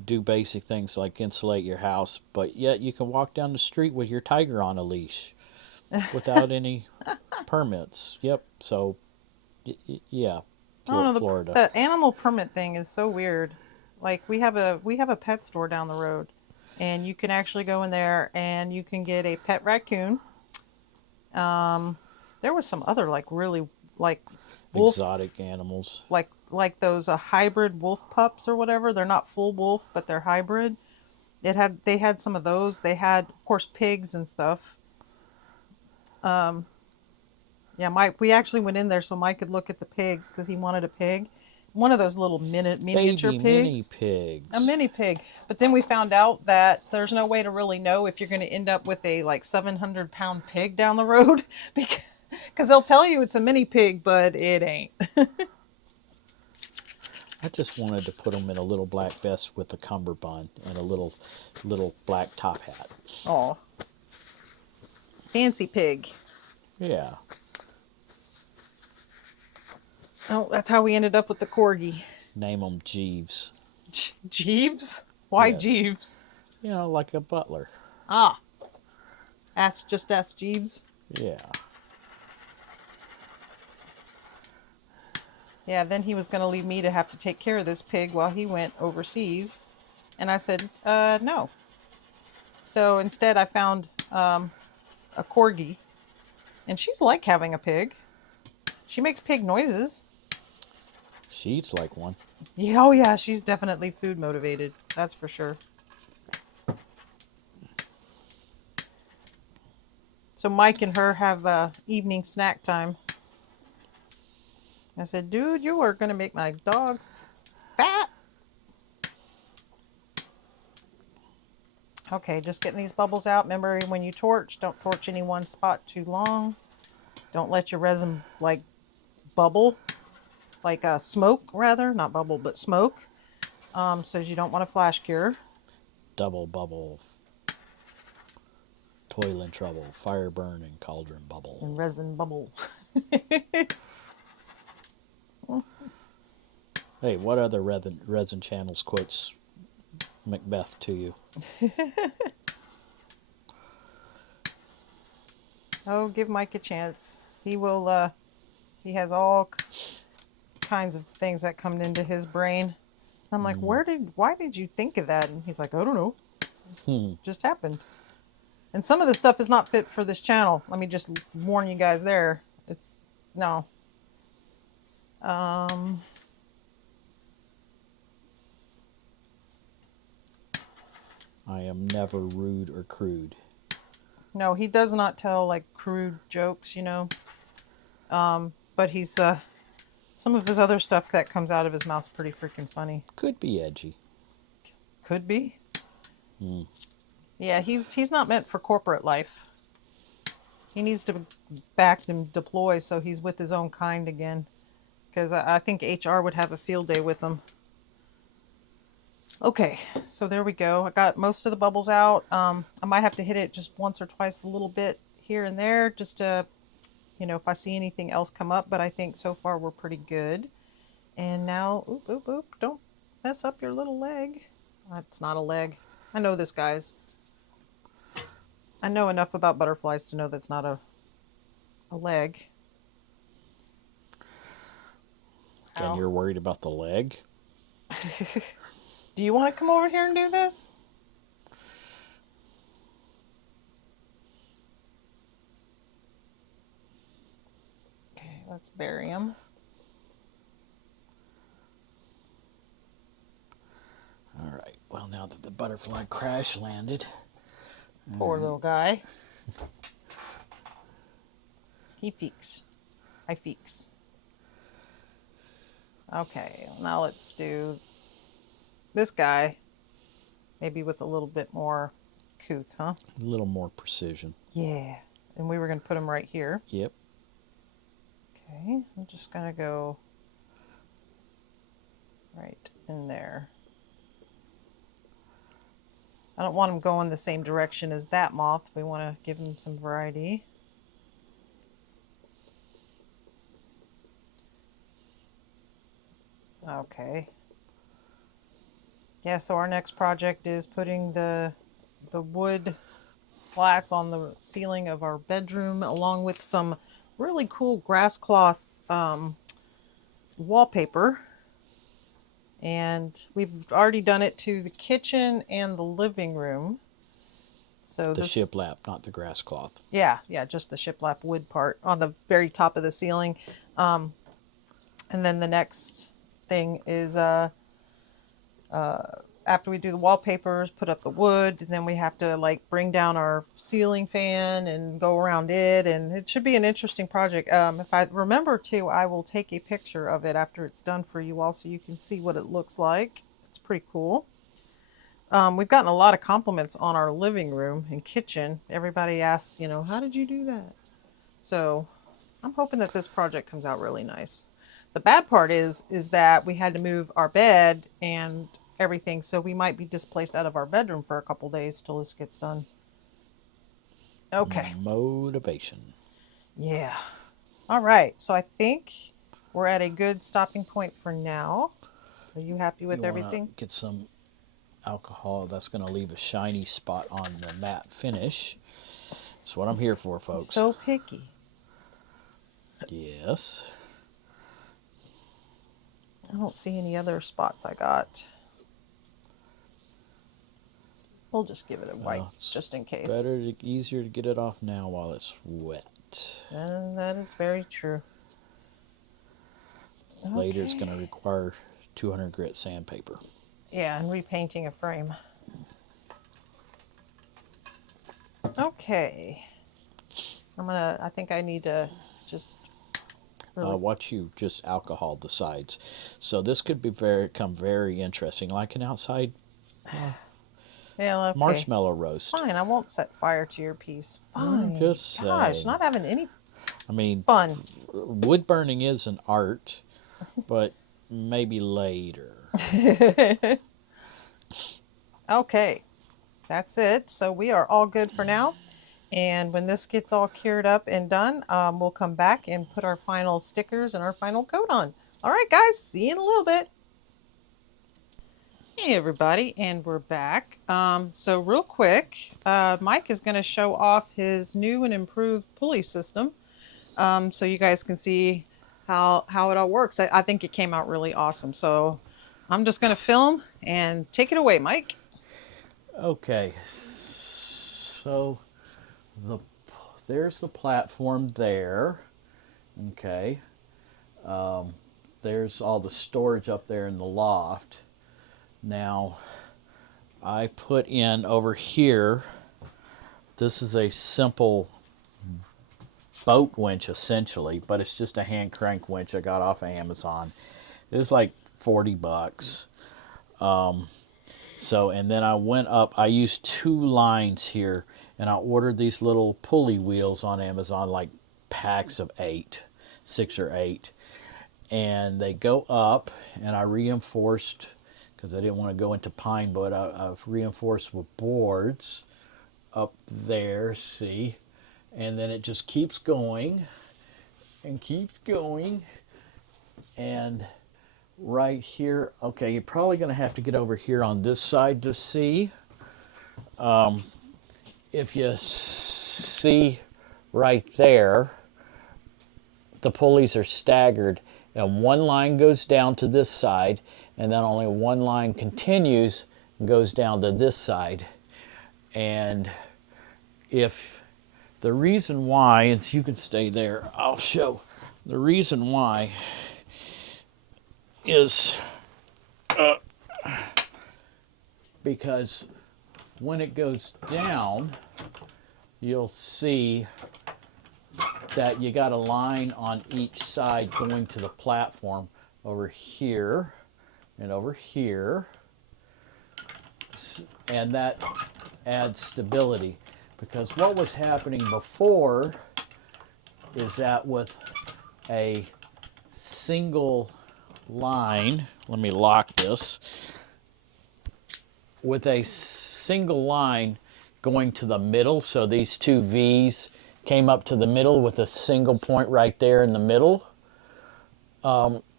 do basic things like insulate your house, but yet you can walk down the street with your tiger on a leash without any permits. Yep. So, yeah, I don't know, Florida. the animal permit thing is so weird. Like we have a pet store down the road, and you can actually go in there and you can get a pet raccoon. There was some other like really like wolf, Exotic animals. like those hybrid wolf pups or whatever. They're not full wolf, but they're hybrid. They had some of those. They had, of course, pigs and stuff. Yeah, Mike. We actually went in there so Mike could look at the pigs because he wanted a pig, one of those little miniature Baby pigs, mini pigs. a mini pig. But then we found out that there's no way to really know if you're going to end up with a like 700-pound pig down the road because they'll tell you it's a mini pig, but it ain't. I just wanted to put them in a little black vest with a cummerbund and a little black top hat. Oh, fancy pig. Yeah. Oh, that's how we ended up with the corgi. Name them Jeeves. Jeeves? Why Yes. Jeeves? You know, like a butler. Ah, ask Jeeves. Yeah. Yeah, then he was going to leave me to have to take care of this pig while he went overseas. And I said, no. So instead I found a corgi. And she's like having a pig. She makes pig noises. She eats like one. Yeah, oh yeah, she's definitely food motivated. That's for sure. So Mike and her have evening snack time. I said, dude, you are going to make my dog fat. Okay, just getting these bubbles out. Remember, when you torch, don't torch any one spot too long. Don't let your resin, like, bubble. Like smoke, rather. Not bubble, but smoke. Says you don't want to flash cure. Double bubble. Toil and trouble. Fire burn and cauldron bubble. And resin bubble. Hey, what other resin channels quotes Macbeth to you? Oh, give Mike a chance. He will, he has all kinds of things that come into his brain. I'm like, why did you think of that? And he's like, I don't know. Just happened. And some of the stuff is not fit for this channel. Let me just warn you guys there. It's, no. I am never rude or crude. No, he does not tell like crude jokes, you know. But he's some of his other stuff that comes out of his mouth's pretty freaking funny. Could be edgy. Could be. Yeah, he's not meant for corporate life. He needs to back and deploy so he's with his own kind again. Because I think HR would have a field day with him. Okay, so there we go. I got most of the bubbles out. I might have to hit it just once or twice a little bit here and there just to, you know, if I see anything else come up. But I think so far we're pretty good. And now, oop, oop, oop, don't mess up your little leg. It's not a leg. I know this, guys. I know enough about butterflies to know that's not a leg. And Ow. you're worried about the leg? Do you want to come over here and do this? Okay, let's bury him. All right. Well, now that the butterfly crash landed. Poor little guy. He feeks. I feeks. Okay, now let's do this guy. Maybe with a little bit more couth, huh? A little more precision. Yeah. And we were going to put him right here. Yep. Okay, I'm just going to go right in there. I don't want him going the same direction as that moth. We want to give him some variety. Okay. Yeah, so our next project is putting the wood slats on the ceiling of our bedroom along with some really cool grass cloth wallpaper. And we've already done it to the kitchen and the living room. So The shiplap, not the grass cloth. yeah, just the shiplap wood part on the very top of the ceiling. And then the next thing is after we do the wallpapers, put up the wood, and then we have to like bring down our ceiling fan and go around it, and it should be an interesting project. If I remember to, I will take a picture of it after it's done for you all so you can see what it looks like. It's pretty cool. We've gotten a lot of compliments on our living room and kitchen. Everybody asks, you know, how did you do that? So I'm hoping that this project comes out really nice. The bad part is that we had to move our bed and everything, so we might be displaced out of our bedroom for a couple days till this gets done. Okay. Motivation. Yeah. All right. So I think we're at a good stopping point for now. Are you happy with You wanna everything? get some alcohol. That's going to leave a shiny spot on the matte finish. That's what I'm here for, folks. So picky. Yes. I don't see any other spots I got. We'll just give it a wipe it's just in case. Easier to get it off now while it's wet. And that is very true. Later it's Okay. going to require 200 grit sandpaper. Yeah, and repainting a frame. Okay. I think I need to just really Watch you just alcohol the sides. So this could become very interesting, like an outside yeah, okay. marshmallow roast. Fine, I won't set fire to your piece. Fine. just Gosh, saying. not having any I mean, fun. wood burning is an art, but maybe later. Okay, that's it. So we are all good for now. And when this gets all cured up and done, we'll come back and put our final stickers and our final coat on. All right, guys, see you in a little bit. Hey, everybody, and we're back. So real quick, Mike is going to show off his new and improved pulley system so you guys can see how it all works. I think it came out really awesome. So I'm just going to film and take it away, Mike. Okay, so there's the platform there. Okay, there's all the storage up there in the loft. Now I put in over here This is a simple boat winch essentially, but it's just a hand crank winch I got off of Amazon. It was like $40. So, and then I went up, I used 2 lines here, and I ordered these little pulley wheels on Amazon, like packs of 8, 6 or 8. And they go up, and I reinforced, because I didn't want to go into pine wood, I've reinforced with boards up there, see? And then it just keeps going, and keeps going, and right here, okay, you're probably going to have to get over here on this side to see. If you see right there, the pulleys are staggered, and one line goes down to this side, and then only one line continues and goes down to this side. And if the reason why, and you can stay there, I'll show the reason why is because when it goes down, you'll see that you got a line on each side going to the platform over here and over here, and that adds stability. Because what was happening before is that with a single line, let me lock this, with a single line going to the middle, so these 2 V's came up to the middle with a single point right there in the middle,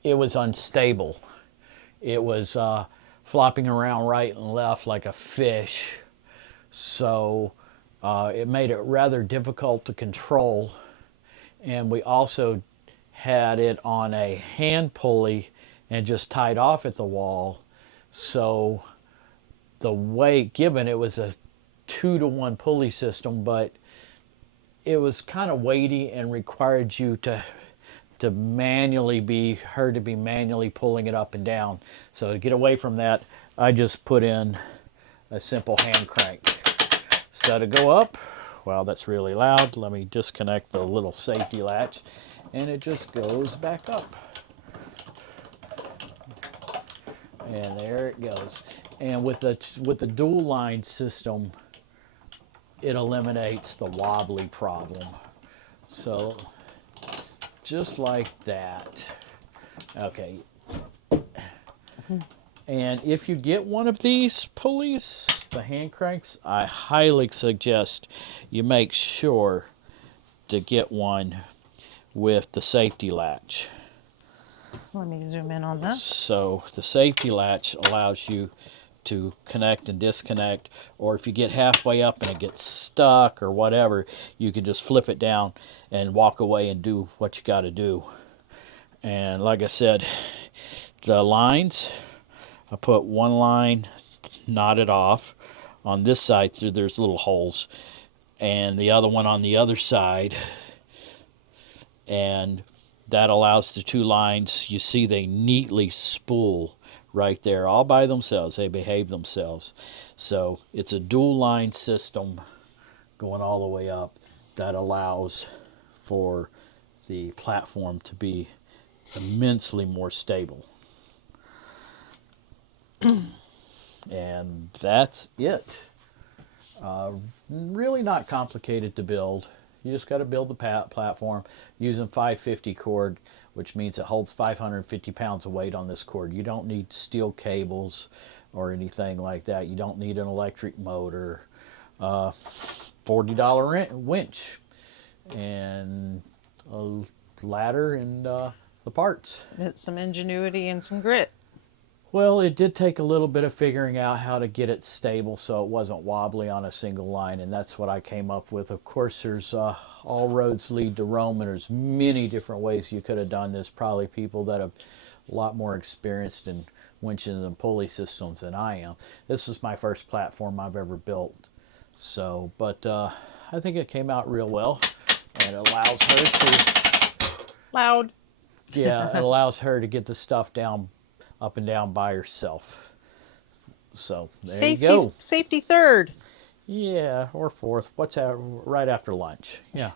it was unstable. It was flopping around right and left like a fish, so it made it rather difficult to control. And we also had it on a hand pulley and just tied off at the wall, so the weight given, it was a 2-to-1 pulley system, but it was kind of weighty and required you to manually be manually pulling it up and down. So to get away from that, I just put in a simple hand crank. So to go up, well, that's really loud. Let me disconnect the little safety latch, and it just goes back up. And there it goes. And with the dual line system, it eliminates the wobbly problem. So just like that. Okay. And if you get one of these pulleys, the hand cranks, I highly suggest you make sure to get one with the safety latch. Let me zoom in on that. So the safety latch allows you to connect and disconnect, or if you get halfway up and it gets stuck or whatever, you can just flip it down and walk away and do what you got to do. And like I said, the lines, I put one line knotted off on this side through there's little holes, and the other one on the other side, and that allows the 2 lines, you see they neatly spool right there all by themselves. They behave themselves. So it's a dual line system going all the way up that allows for the platform to be immensely more stable. And that's it. Really not complicated to build. You just got to build the platform using 550 cord, which means it holds 550 pounds of weight on this cord. You don't need steel cables or anything like that. You don't need an electric motor. $40 winch and a ladder and the parts. It's some ingenuity and some grit. Well, it did take a little bit of figuring out how to get it stable so it wasn't wobbly on a single line, and that's what I came up with. Of course, there's all roads lead to Rome, and there's many different ways you could have done this. Probably people that have a lot more experienced in winches and pulley systems than I am. This is my first platform I've ever built. So, but I think it came out real well, and it allows her to... Loud. Yeah, it allows her to get the stuff down up and down by herself. So there you go. Safety third. Yeah, or 4th. What's out right after lunch? Yeah.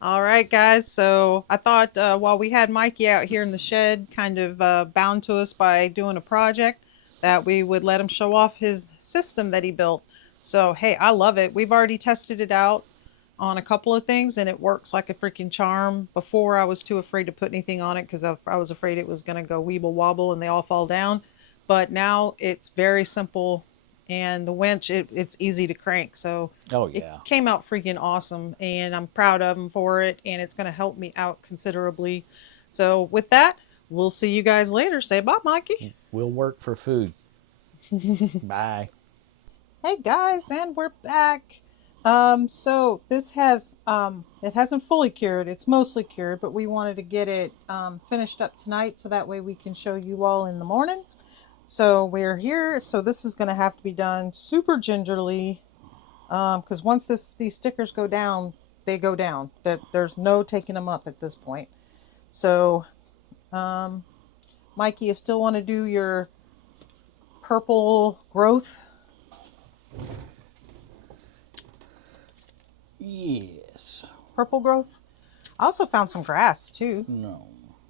All right, guys. So I thought while we had Mikey out here in the shed, kind of bound to us by doing a project, that we would let him show off his system that he built. So, hey, I love it. We've already tested it out on a couple of things and it works like a freaking charm. Before, I was too afraid to put anything on it because I was afraid it was going to go weeble wobble and they all fall down. But now it's very simple, and the winch, it's easy to crank. So Oh, it yeah. came out freaking awesome, and I'm proud of him for it, and it's going to help me out considerably. So with that, we'll see you guys later. Say bye, Mikey. We'll work for food. Bye. Hey guys, and we're back. So this has it hasn't fully cured. It's mostly cured, but we wanted to get it finished up tonight so that way we can show you all in the morning. So we're here. So this is going to have to be done super gingerly, because once these stickers go down, they go down. There's no taking them up at this point. So, Mikey, you still want to do your purple growth? Yes. Purple growth. I also found some grass too. No.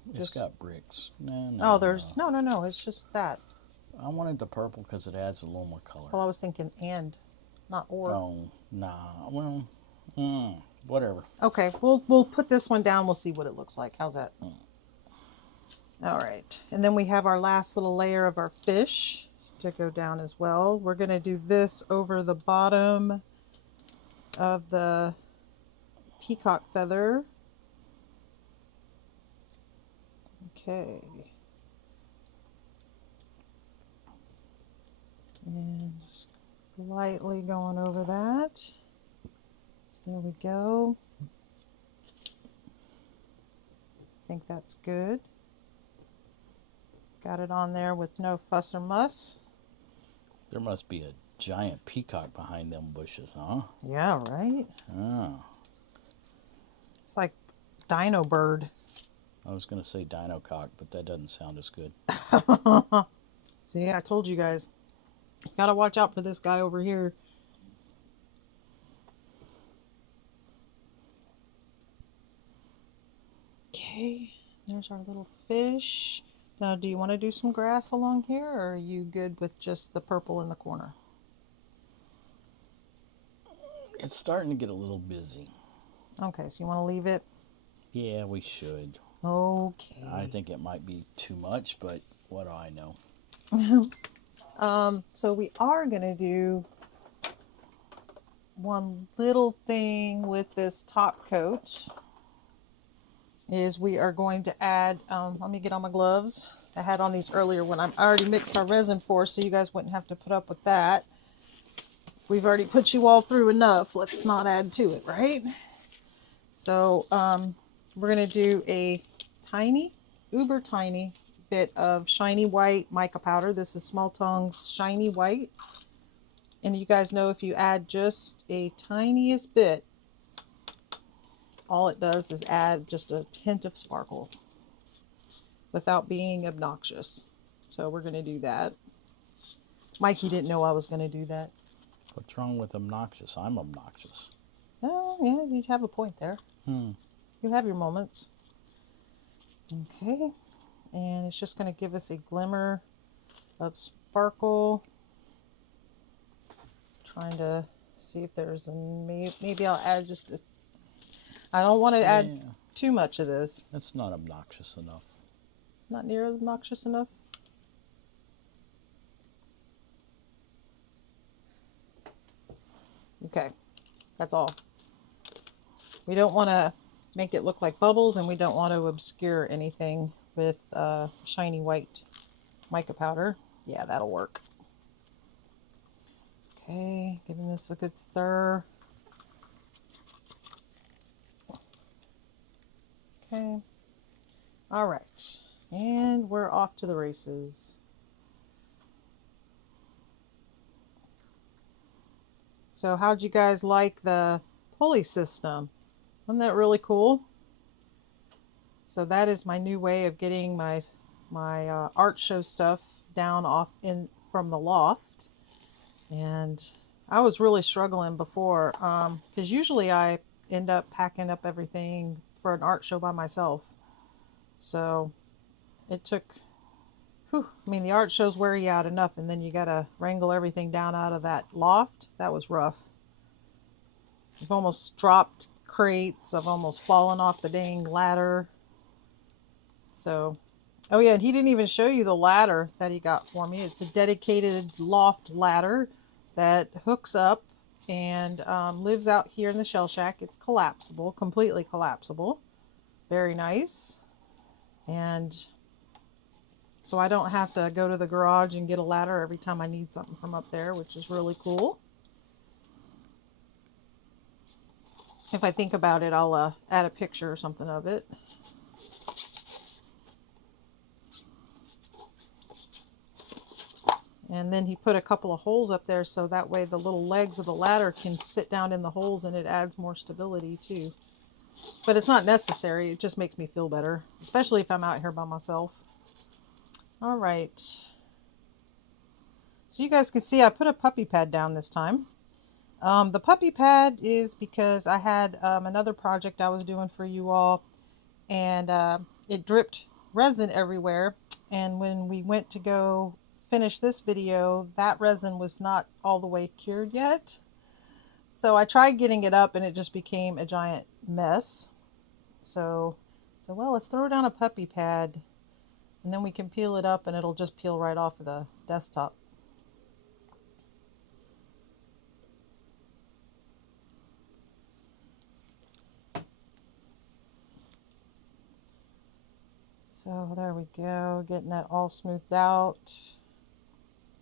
It's Just- got bricks. No. Oh, there's no. It's just that. I wanted the purple because it adds a little more color. Well, I was thinking and, not or. Oh, nah. Well, whatever. Okay, we'll put this one down. We'll see what it looks like. How's that? All right, and then we have our last little layer of our fish to go down as well. We're gonna do this over the bottom of the peacock feather. Okay. And just lightly going over that. So there we go. I think that's good. Got it on there with no fuss or muss. There must be a giant peacock behind them bushes, huh? Yeah, right? Oh. It's like Dino Bird. I was going to say dino cock, but that doesn't sound as good. See, I told you guys. You gotta watch out for this guy over here. Okay, there's our little fish. Now, do you want to do some grass along here, or are you good with just the purple in the corner? It's starting to get a little busy. Okay, so you want to leave it? Yeah, we should. Okay. I think it might be too much, but what do I know? So we are going to do one little thing with this top coat. Is we are going to add, let me get on my gloves. I had on these earlier when I already mixed our resin for, so you guys wouldn't have to put up with that. We've already put you all through enough. Let's not add to it, right? So we're going to do a tiny, uber tiny bit of shiny white mica powder. This is Small Tongue's shiny white. And you guys know if you add just a tiniest bit, all it does is add just a hint of sparkle without being obnoxious. So we're going to do that. Mikey didn't know I was going to do that. What's wrong with obnoxious? I'm obnoxious. Oh, yeah, you have a point there. You have your moments. Okay. And it's just going to give us a glimmer of sparkle. Trying to see if there's a, maybe I'll add just a, I don't want to add too much of this. That's not obnoxious enough. Not near obnoxious enough. Okay, that's all. We don't want to make it look like bubbles, and we don't want to obscure anything with shiny white mica powder. Yeah, that'll work. Okay, giving this a good stir. Okay. All right. And we're off to the races. So how'd you guys like the pulley system? Wasn't that really cool? So that is my new way of getting my art show stuff down off in from the loft. And I was really struggling before, because usually I end up packing up everything for an art show by myself. So it took, whew, I mean, the art shows wear you out enough, and then you gotta wrangle everything down out of that loft. That was rough. I've almost dropped crates. I've almost fallen off the dang ladder. So, oh yeah, and he didn't even show you the ladder that he got for me. It's a dedicated loft ladder that hooks up and lives out here in the shell shack. It's collapsible, completely collapsible. Very nice. And so I don't have to go to the garage and get a ladder every time I need something from up there, which is really cool. If I think about it, I'll add a picture or something of it. And then he put a couple of holes up there so that way the little legs of the ladder can sit down in the holes, and it adds more stability too. But it's not necessary. It just makes me feel better, especially if I'm out here by myself. All right. So you guys can see I put a puppy pad down this time. The puppy pad is because I had another project I was doing for you all, and it dripped resin everywhere. And when we went to go finish this video, that resin was not all the way cured yet. So I tried getting it up and it just became a giant mess. So well, let's throw down a puppy pad and then we can peel it up and it'll just peel right off of the desktop. So there we go, getting that all smoothed out.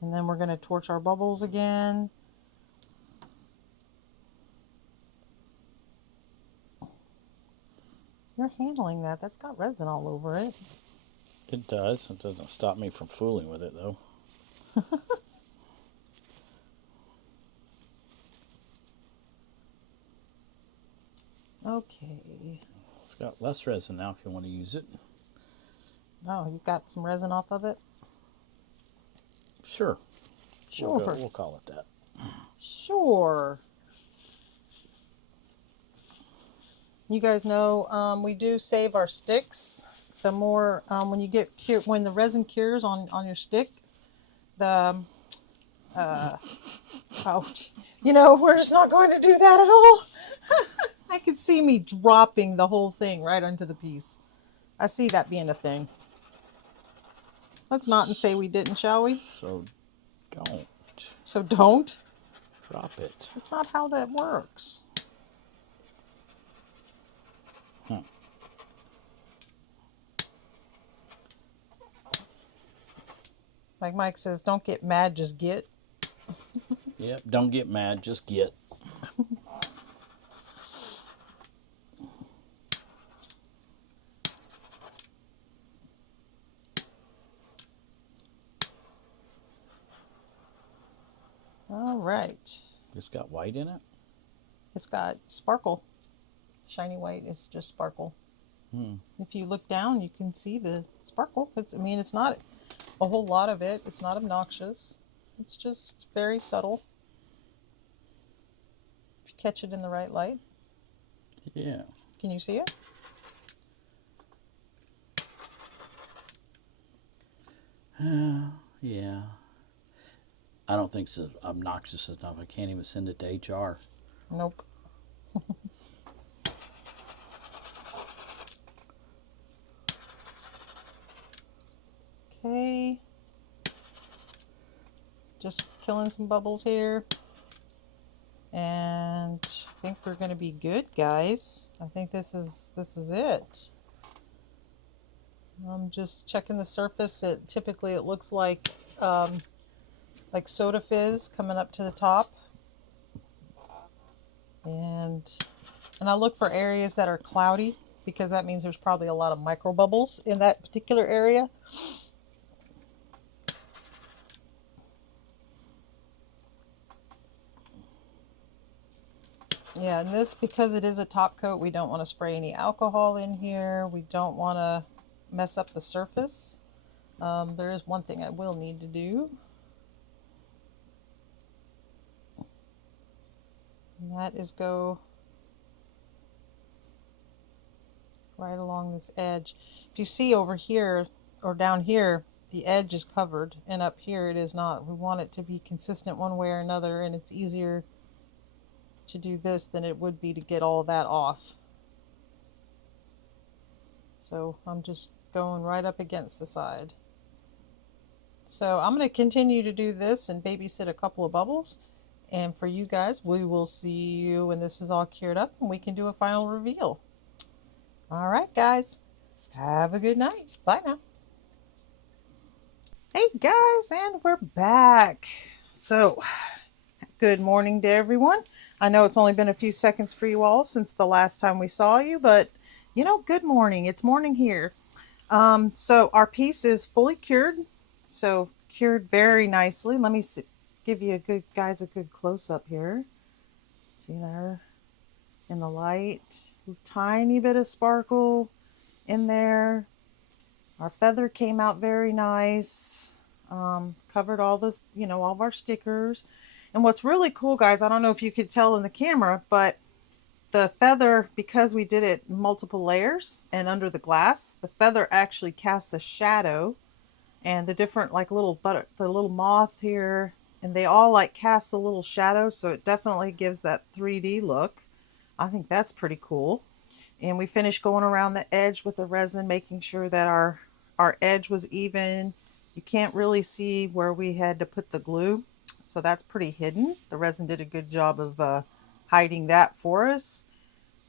And then we're going to torch our bubbles again. You're handling that. That's got resin all over it. It does. It doesn't stop me from fooling with it, though. Okay. It's got less resin now if you want to use it. Oh, you got some resin off of it? Sure. Sure. We'll call it that. Sure. You guys know we do save our sticks. The more when you get when the resin cures on your stick, the you know, we're just not going to do that at all. I could see me dropping the whole thing right onto the piece. I see that being a thing. Let's not and say we didn't, shall we? So don't. So don't? Drop it. That's not how that works. Like Mike says, don't get mad, just get. Yep, don't get mad, just get. All right. It's got white in it? It's got sparkle. Shiny white is just sparkle. If you look down, you can see the sparkle. I mean, it's not a whole lot of it. It's not obnoxious. It's just very subtle. If you catch it in the right light. Yeah. Can you see it? Yeah. I don't think it's obnoxious enough. I can't even send it to HR. Nope. Okay. Just killing some bubbles here. And I think we're going to be good, guys. I think this is it. I'm just checking the surface. Typically it looks like soda fizz coming up to the top. And I look for areas that are cloudy because that means there's probably a lot of micro bubbles in that particular area. Yeah, and this, because it is a top coat, we don't want to spray any alcohol in here. We don't want to mess up the surface. There is one thing I will need to do. And that is go right along this edge. If you see over here or down here, the edge is covered, and up here it is not. We want it to be consistent one way or another, and it's easier to do this than it would be to get all that off. So I'm just going right up against the side. So I'm going to continue to do this and babysit a couple of bubbles. And for you guys, we will see you when this is all cured up and we can do a final reveal. All right, guys. Have a good night. Bye now. Hey, guys, and we're back. So, good morning to everyone. I know it's only been a few seconds for you all since the last time we saw you, but you know, good morning. It's morning here. So our piece is fully cured. So cured very nicely. Let me give you a good close up here. See there in the light, tiny bit of sparkle in there. Our feather came out very nice. Covered all this, you know, all of our stickers. And what's really cool, guys, I don't know if you could tell in the camera, but the feather, because we did it multiple layers and under the glass, the feather actually casts a shadow, and the different like the little moth here, and they all like cast a little shadow, so it definitely gives that 3D look. I think that's pretty cool. And we finished going around the edge with the resin, making sure that our edge was even. You can't really see where we had to put the glue, so that's pretty hidden. The resin did a good job of hiding that for us.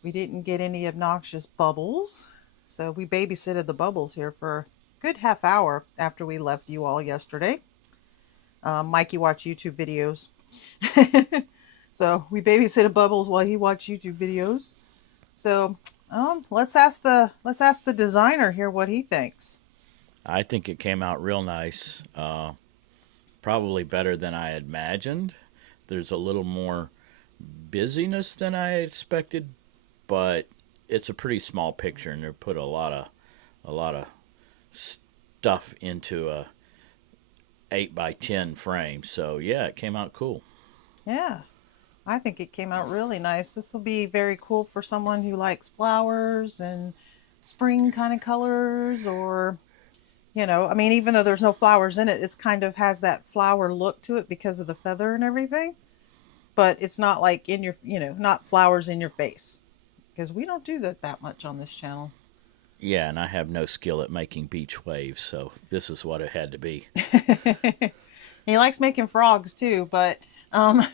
We didn't get any obnoxious bubbles, so we babysitted the bubbles here for a good half hour after we left you all yesterday. Mikey watched YouTube videos. So we babysitted bubbles while he watched YouTube videos. So let's ask the designer here what he thinks. I think it came out real nice. Probably better than I had imagined. There's a little more busyness than I expected, but it's a pretty small picture, and they put a lot of stuff into a 8x10 frame. So yeah, it came out cool. Yeah, I think it came out really nice. This will be very cool for someone who likes flowers and spring kind of colors, or you know, I mean, even though there's no flowers in it, it's kind of has that flower look to it because of the feather and everything. But it's not like in your, you know, not flowers in your face, because we don't do that much on this channel. Yeah, and I have no skill at making beach waves, so this is what it had to be. He likes making frogs too, but I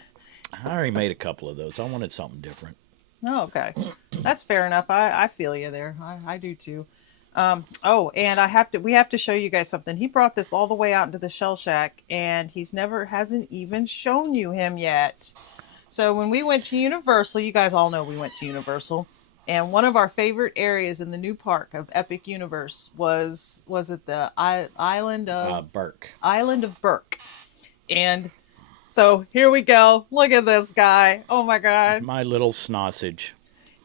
already made a couple of those. I wanted something different. oh, okay, that's fair enough. I feel you there. I do too. Oh, and we have to show you guys something. He brought this all the way out into the shell shack, and hasn't even shown you him yet. So when we went to Universal, you guys all know we went to Universal, and one of our favorite areas in the new park of Epic Universe was it the island of Berk. Island of Berk. And so here we go. Look at this guy. Oh my God. My little snossage.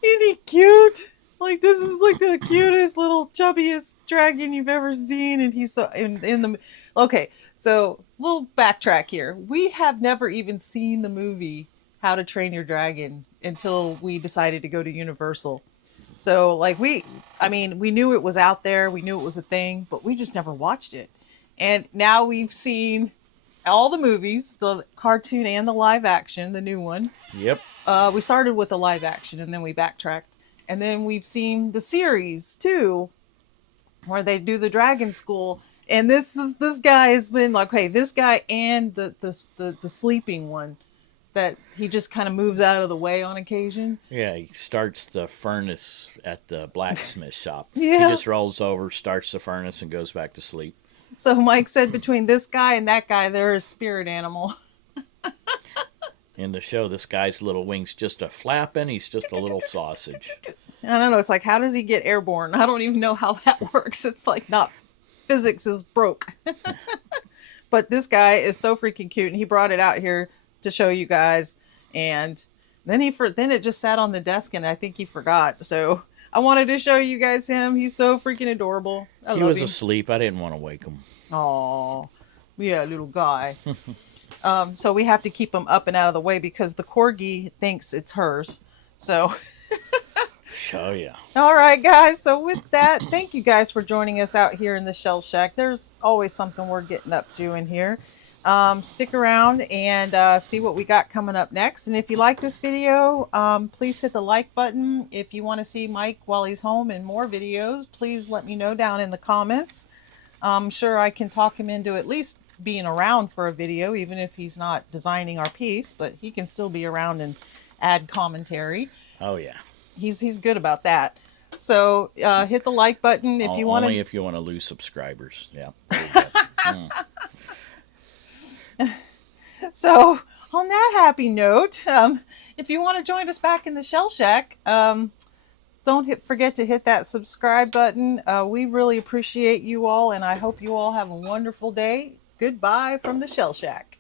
Isn't he cute? Like, this is like the cutest little chubbiest dragon you've ever seen, and he's so in the. Okay, so little backtrack here. We have never even seen the movie How to Train Your Dragon until we decided to go to Universal. So like we knew it was out there, we knew it was a thing, but we just never watched it. And now we've seen all the movies, the cartoon and the live action, the new one. Yep. We started with the live action and then we backtracked. And then we've seen the series too, where they do the Dragon School. And this guy has been like, hey, this guy and the sleeping one that he just kind of moves out of the way on occasion. Yeah, he starts the furnace at the blacksmith shop. Yeah. He just rolls over, starts the furnace, and goes back to sleep. So Mike said between this guy and that guy, they're a spirit animal. In the show, this guy's little wings just a flapping. He's just a little sausage. I don't know. It's like, how does he get airborne? I don't even know how that works. It's like physics is broke. But this guy is so freaking cute, and he brought it out here to show you guys. And then it just sat on the desk, and I think he forgot. So I wanted to show you guys him. He's so freaking adorable. He was asleep. I didn't want to wake him. Aw, yeah, little guy. So we have to keep them up and out of the way because the corgi thinks it's hers. So, Oh yeah. all right, guys. So with that, thank you guys for joining us out here in the Shell Shack. There's always something we're getting up to in here. Stick around and see what we got coming up next. And if you like this video, please hit the like button. If you want to see Mike while he's home and more videos, please let me know down in the comments. I'm sure I can talk him into at least being around for a video, even if he's not designing our piece, but he can still be around and add commentary. Oh yeah. He's good about that. So hit the like button if you want Only to. if you want to lose subscribers. Yeah. There you go. So on that happy note, if you want to join us back in the Shell Shack, don't forget to hit that subscribe button. We really appreciate you all, and I hope you all have a wonderful day. Goodbye from the Shell Shack.